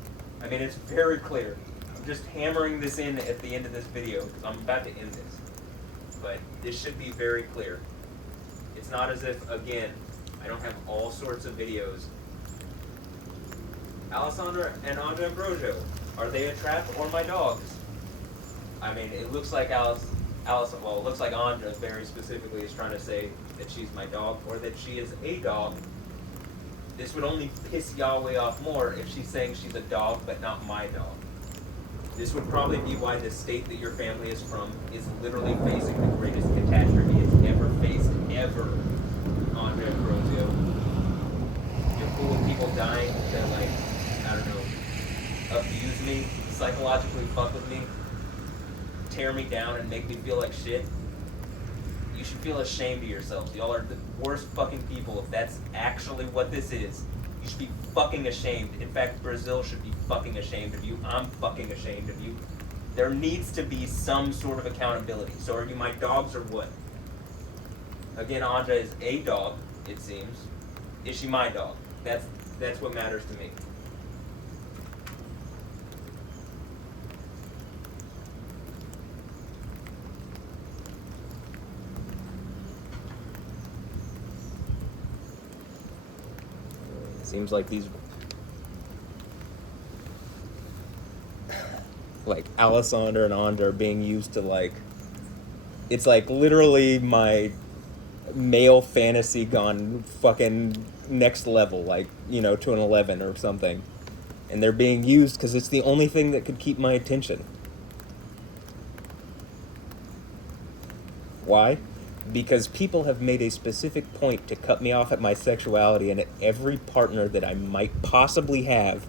I mean, it's very clear. I'm just hammering this in at the end of this video because I'm about to end this. But this should be very clear. It's not as if, again, I don't have all sorts of videos. Alessandra and Anja Ambrosio, are they a trap or my dogs? I mean, it looks like well, it looks like Anja very specifically is trying to say that she's my dog or that she is a dog. This would only piss Yahweh off more if she's saying she's a dog but not my dog. This would probably be why the state that your family is from is literally facing the greatest catastrophe it's ever faced, ever, Anja Ambrosio. You're cool with people dying that, like, I don't know, abuse me, psychologically fuck with me, tear me down and make me feel like shit. You should feel ashamed of yourselves. Y'all are the worst fucking people if that's actually what this is. You should be fucking ashamed. In fact, Brazil should be fucking ashamed of you. I'm fucking ashamed of you. There needs to be some sort of accountability. So are you my dogs or what? Again, Anja is a dog, it seems. Is she my dog? That's what matters to me. Seems like these like Alessandra and Anja are being used to like, it's like literally my male fantasy gone fucking next level, like, you know, to an 11 or something. And they're being used because it's the only thing that could keep my attention. Why? Because people have made a specific point to cut me off at my sexuality, and at every partner that I might possibly have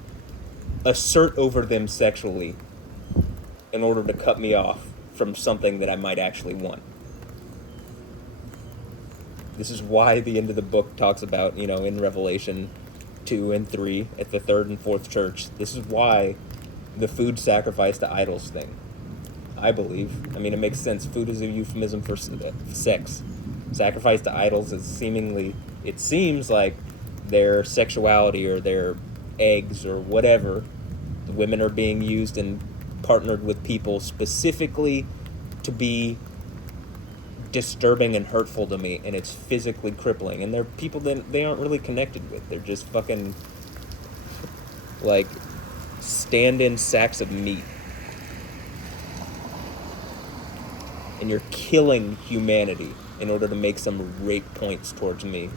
assert over them sexually in order to cut me off from something that I might actually want. This is why the end of the book talks about, you know, in Revelation 2 and 3 at the third and fourth church. This is why the food sacrifice to idols thing, I believe. I mean, it makes sense. Food is a euphemism for sex. Sacrifice to idols is seemingly, it seems like their sexuality or their eggs or whatever, the women are being used and partnered with people specifically to be disturbing and hurtful to me, and it's physically crippling. And they're people that they aren't really connected with. They're just fucking like stand-in sacks of meat. And you're killing humanity in order to make some rape points towards me.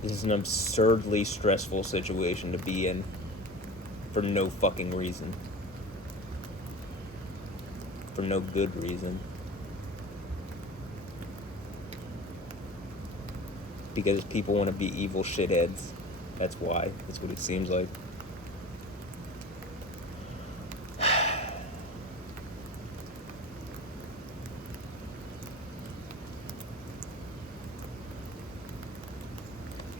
This is an absurdly stressful situation to be in for no fucking reason. For no good reason. Because people want to be evil shitheads. That's why. That's what it seems like.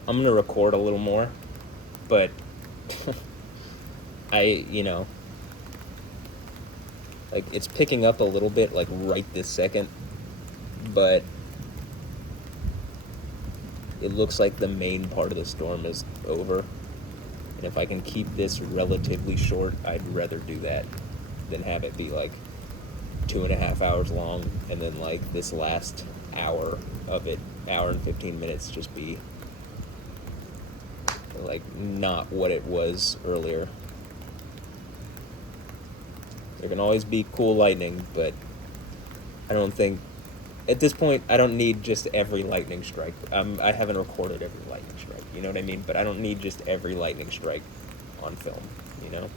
I'm gonna record a little more, but you know, like, it's picking up a little bit, like, right this second, but it looks like the main part of the storm is over, and if I can keep this relatively short, I'd rather do that than have it be, like, 2.5 hours long, and then, like, this last hour of it, hour and 15 minutes, just be like not what it was earlier. There can always be cool lightning, but I don't think at this point I don't need just every lightning strike. I haven't recorded every lightning strike, you know what I mean? But I don't need just every lightning strike on film, you know?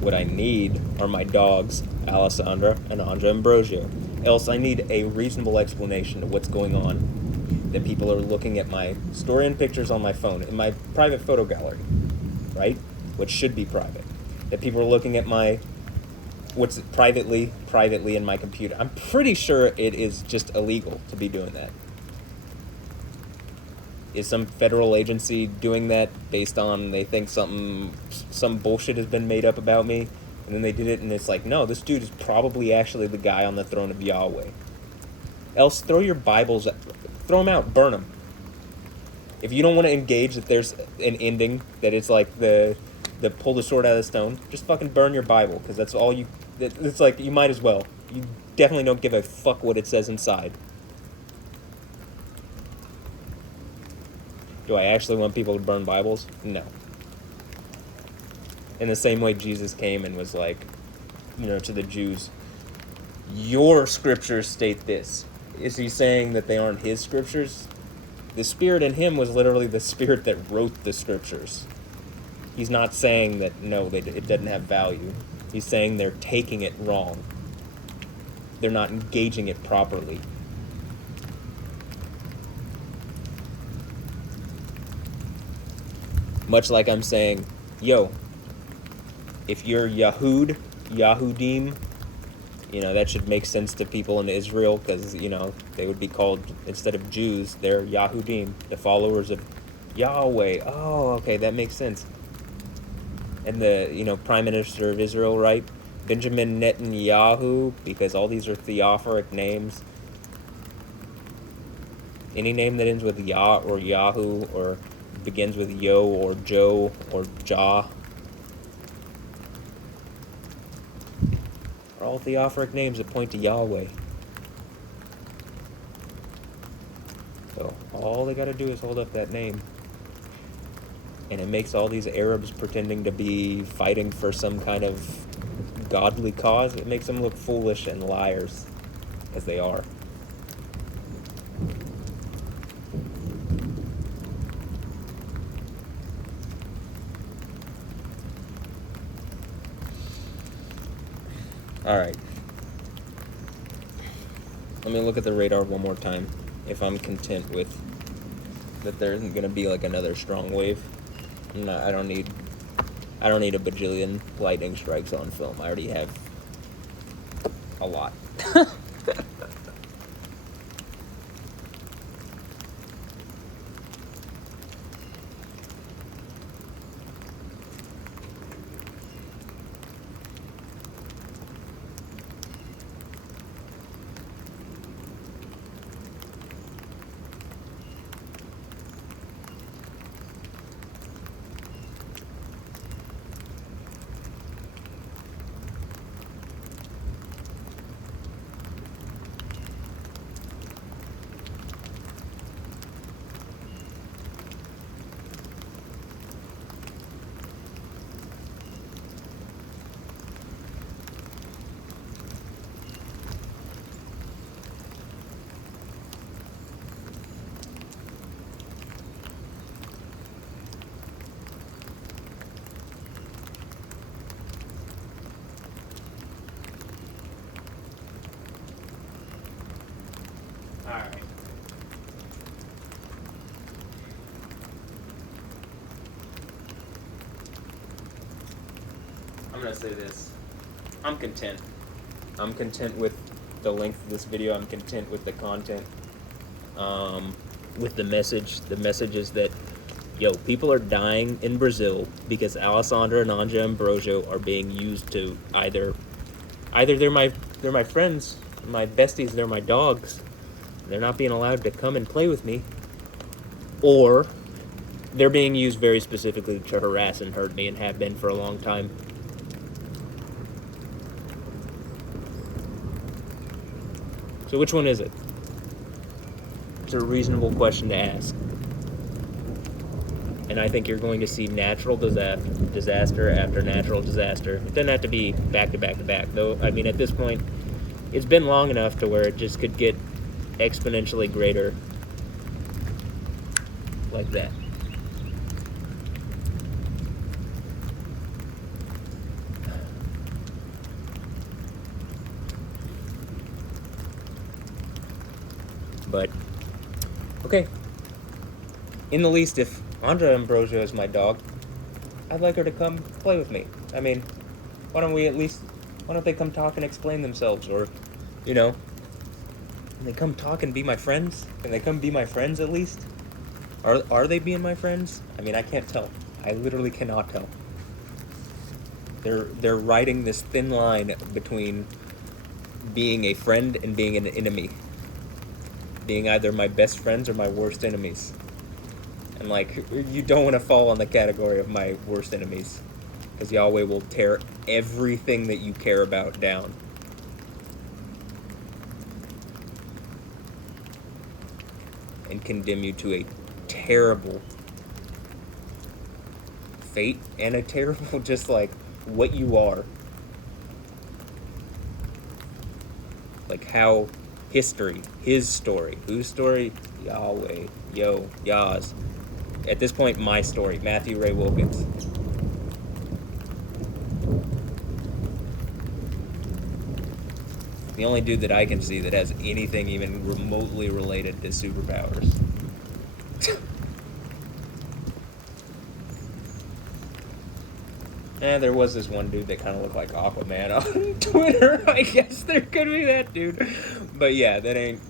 What I need are my dogs, Alessandra and Anja Ambrosio. Else I need a reasonable explanation of what's going on. That people are looking at my story and pictures on my phone, in my private photo gallery, right? Which should be private. That people are looking at my, what's privately in my computer. I'm pretty sure it is just illegal to be doing that. Is some federal agency doing that based on they think some bullshit has been made up about me, and then they did it, and it's like, no, this dude is probably actually the guy on the throne of Yahweh. Else, throw your Bibles, throw them out, burn them. If you don't want to engage that there's an ending, that it's like the pull the sword out of the stone, just fucking burn your Bible, because that's all you. It's like, you might as well. You definitely don't give a fuck what it says inside. Do I actually want people to burn Bibles? No. In the same way Jesus came and was like, you know, to the Jews, your scriptures state this. Is he saying that they aren't his scriptures? The spirit in him was literally the spirit that wrote the scriptures. He's not saying that, no, it doesn't have value. He's saying they're taking it wrong. They're not engaging it properly. Much like I'm saying, yo, if you're Yahud, Yahudim, that should make sense to people in Israel, because, they would be called, instead of Jews, they're Yahudim, the followers of Yahweh. Oh, okay, that makes sense. And the, Prime Minister of Israel, right? Benjamin Netanyahu, because all these are theophoric names. Any name that ends with Yah or Yahoo or begins with Yo or Joe or Jah are all theophoric names that point to Yahweh. So all they gotta do is hold up that name. And it makes all these Arabs pretending to be fighting for some kind of godly cause, it makes them look foolish and liars, as they are. Alright. Let me look at the radar one more time, if I'm content with that there isn't gonna be like another strong wave. I don't need a bajillion lightning strikes on film. I already have a lot. Alright. I'm gonna say this. I'm content. I'm content with the length of this video. I'm content with the content. With the message. The message is that, people are dying in Brazil because Alessandra and Anja Ambrosio are being used to either they're my friends, my besties, they're my dogs. They're not being allowed to come and play with me. Or they're being used very specifically to harass and hurt me, and have been for a long time. So which one is it? It's a reasonable question to ask. And I think you're going to see natural disaster after natural disaster. It doesn't have to be back to back to back, though. I mean, at this point, it's been long enough to where it just could get exponentially greater like that. But, okay. In the least, if Anja Ambrosio is my dog, I'd like her to come play with me. I mean, why don't they come talk and explain themselves? Or, can they come talk and be my friends? Can they come be my friends at least? Are they being my friends? I mean, I can't tell. I literally cannot tell. They're riding this thin line between being a friend and being an enemy. Being either my best friends or my worst enemies. And you don't want to fall on the category of my worst enemies, because Yahweh will tear everything that you care about down. And condemn you to a terrible fate, and a terrible just what you are. How history, his story, whose story? Yahweh, Yah's. At this point, my story, Matthew Ray Wilkins. The only dude that I can see that has anything even remotely related to superpowers. There was this one dude that kind of looked like Aquaman on Twitter. I guess there could be that dude. But yeah, that ain't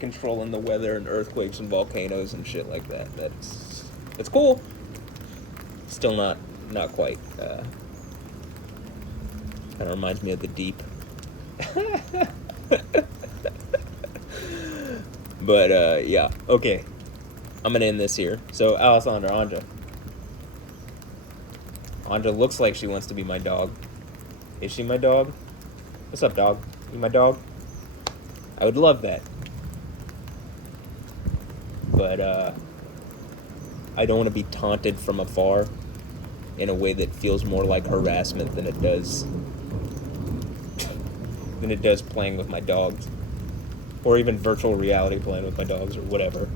controlling the weather and earthquakes and volcanoes and shit like that. It's cool. Still not quite. Kind of reminds me of the deep. But yeah, okay. I'm gonna end this here. So Alessandra, Anja looks like she wants to be my dog. Is she my dog? What's up, dog? You my dog? I would love that. But I don't want to be taunted from afar in a way that feels more like harassment than it does playing with my dogs. Or even virtual reality playing with my dogs or whatever.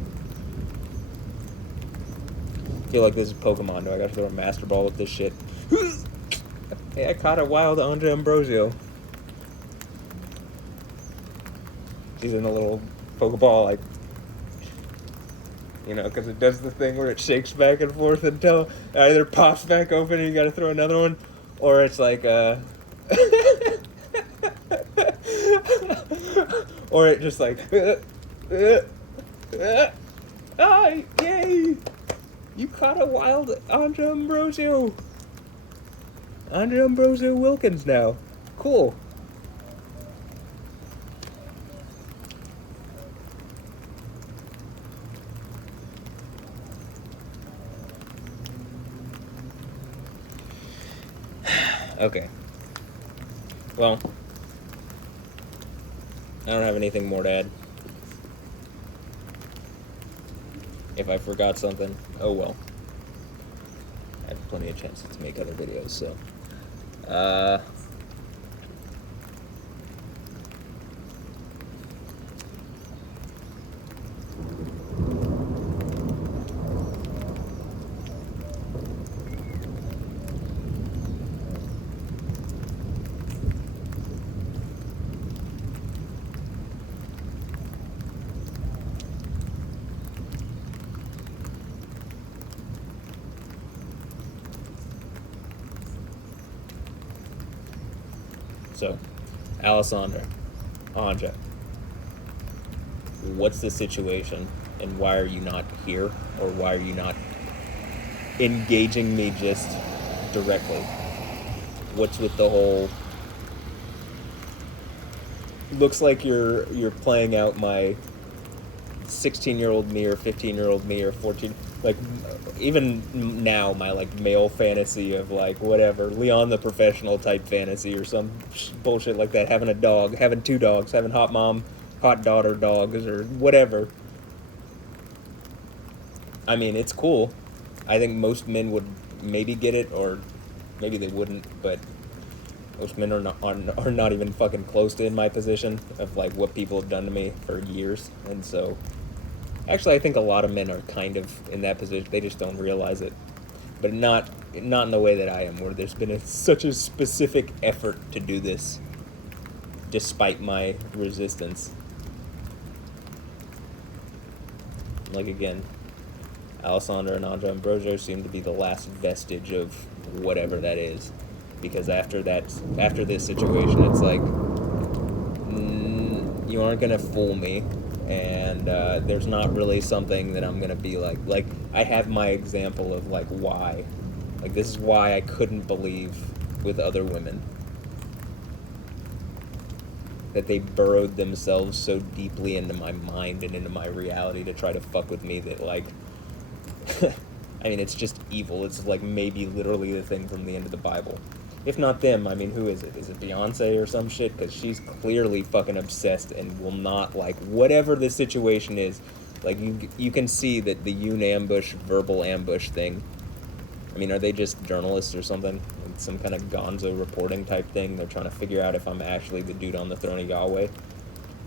I feel like this is Pokemon. Do I gotta throw a Master Ball with this shit? Hey, I caught a wild Anja Ambrosio. She's in a little Pokeball, like, you know, because it does the thing where it shakes back and forth until it either pops back open and you gotta throw another one, or it's like, or it just like, yay! You caught a wild Anja Ambrosio. Anja Ambrosio Wilkins now. Cool. Okay. Well, I don't have anything more to add. If I forgot something, oh well. I have plenty of chances to make other videos, so. So, Alessandra, Anja, what's the situation, and why are you not here, or why are you not engaging me just directly? What's with the whole? Looks like you're playing out my 16-year-old me or 15-year-old me or 14, like even now my like male fantasy of like whatever Leon the Professional type fantasy or some bullshit like that, having a dog, having two dogs, having hot mom, hot daughter dogs or whatever. I mean, it's cool. I think most men would maybe get it, or maybe they wouldn't, but most men are not even fucking close to in my position of like what people have done to me for years. And so actually I think a lot of men are kind of in that position. They just don't realize it. But not in the way that I am, where there's been such a specific effort to do this despite my resistance. Like again, Alessandra and Anja Ambrosio seem to be the last vestige of whatever that is. Because after this situation, it's like, you aren't gonna fool me, and there's not really something that I'm gonna be like I have my example of like why, like this is why I couldn't believe with other women that they burrowed themselves so deeply into my mind and into my reality to try to fuck with me that like, I mean, it's just evil. It's like maybe literally the thing from the end of the Bible. If not them, I mean, who is it? Is it Beyonce or some shit? Because she's clearly fucking obsessed and will not, like, whatever the situation is. Like, you can see that the Yoon ambush, verbal ambush thing. I mean, are they just journalists or something? Like some kind of gonzo reporting type thing? They're trying to figure out if I'm actually the dude on the throne of Yahweh.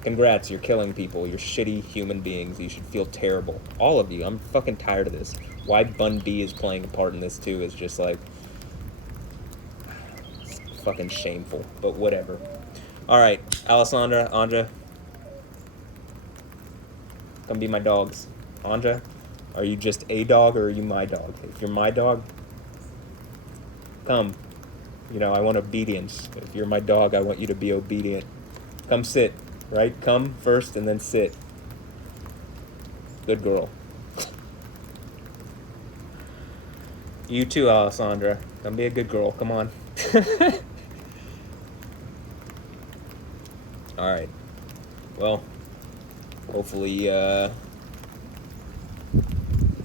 Congrats, you're killing people. You're shitty human beings. You should feel terrible. All of you. I'm fucking tired of this. Why Bun B is playing a part in this, too, is just, like, fucking shameful, but whatever. All right, Alessandra, Anja, come be my dogs. Anja, are you just a dog or are you my dog? If you're my dog, come. You know, I want obedience. If you're my dog, I want you to be obedient. Come sit, right? Come first and then sit. Good girl. You too, Alessandra. Come be a good girl. Come on. All right. Well, hopefully,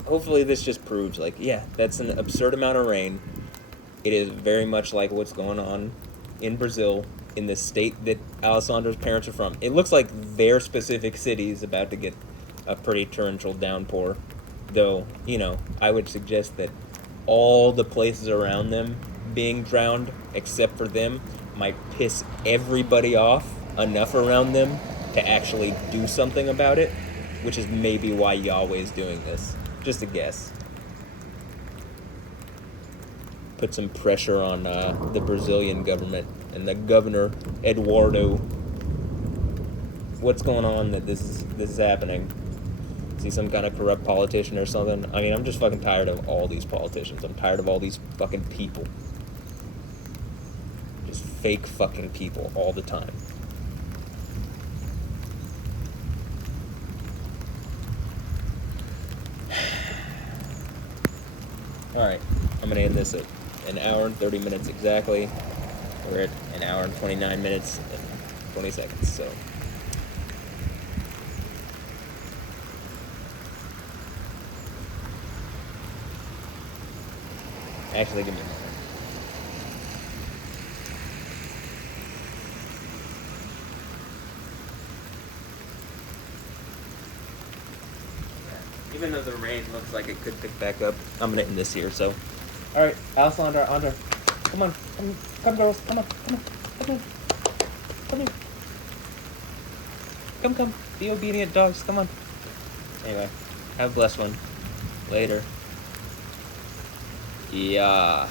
hopefully this just proves, like, yeah, that's an absurd amount of rain. It is very much like what's going on in Brazil, in the state that Alessandra's parents are from. It looks like their specific city is about to get a pretty torrential downpour. Though, you know, I would suggest that all the places around them being drowned, except for them, might piss everybody off enough around them to actually do something about it, which is maybe why Yahweh's doing this. Just a guess. Put some pressure on the Brazilian government and the governor, Eduardo. What's going on that this is happening? Is he some kind of corrupt politician or something? I mean, I'm just fucking tired of all these politicians. I'm tired of all these fucking people. Just fake fucking people all the time. Alright, I'm gonna end this at an hour and 30 minutes exactly. We're at an hour and 29 minutes and 20 seconds, so. Actually, give me a moment. Even though the rain looks like it could pick back up, I'm gonna end this here, so. Alright, Alessandra, Anja, come on, come girls, come on, come here. Come, be obedient dogs, come on. Anyway, have a blessed one. Later. Yeah.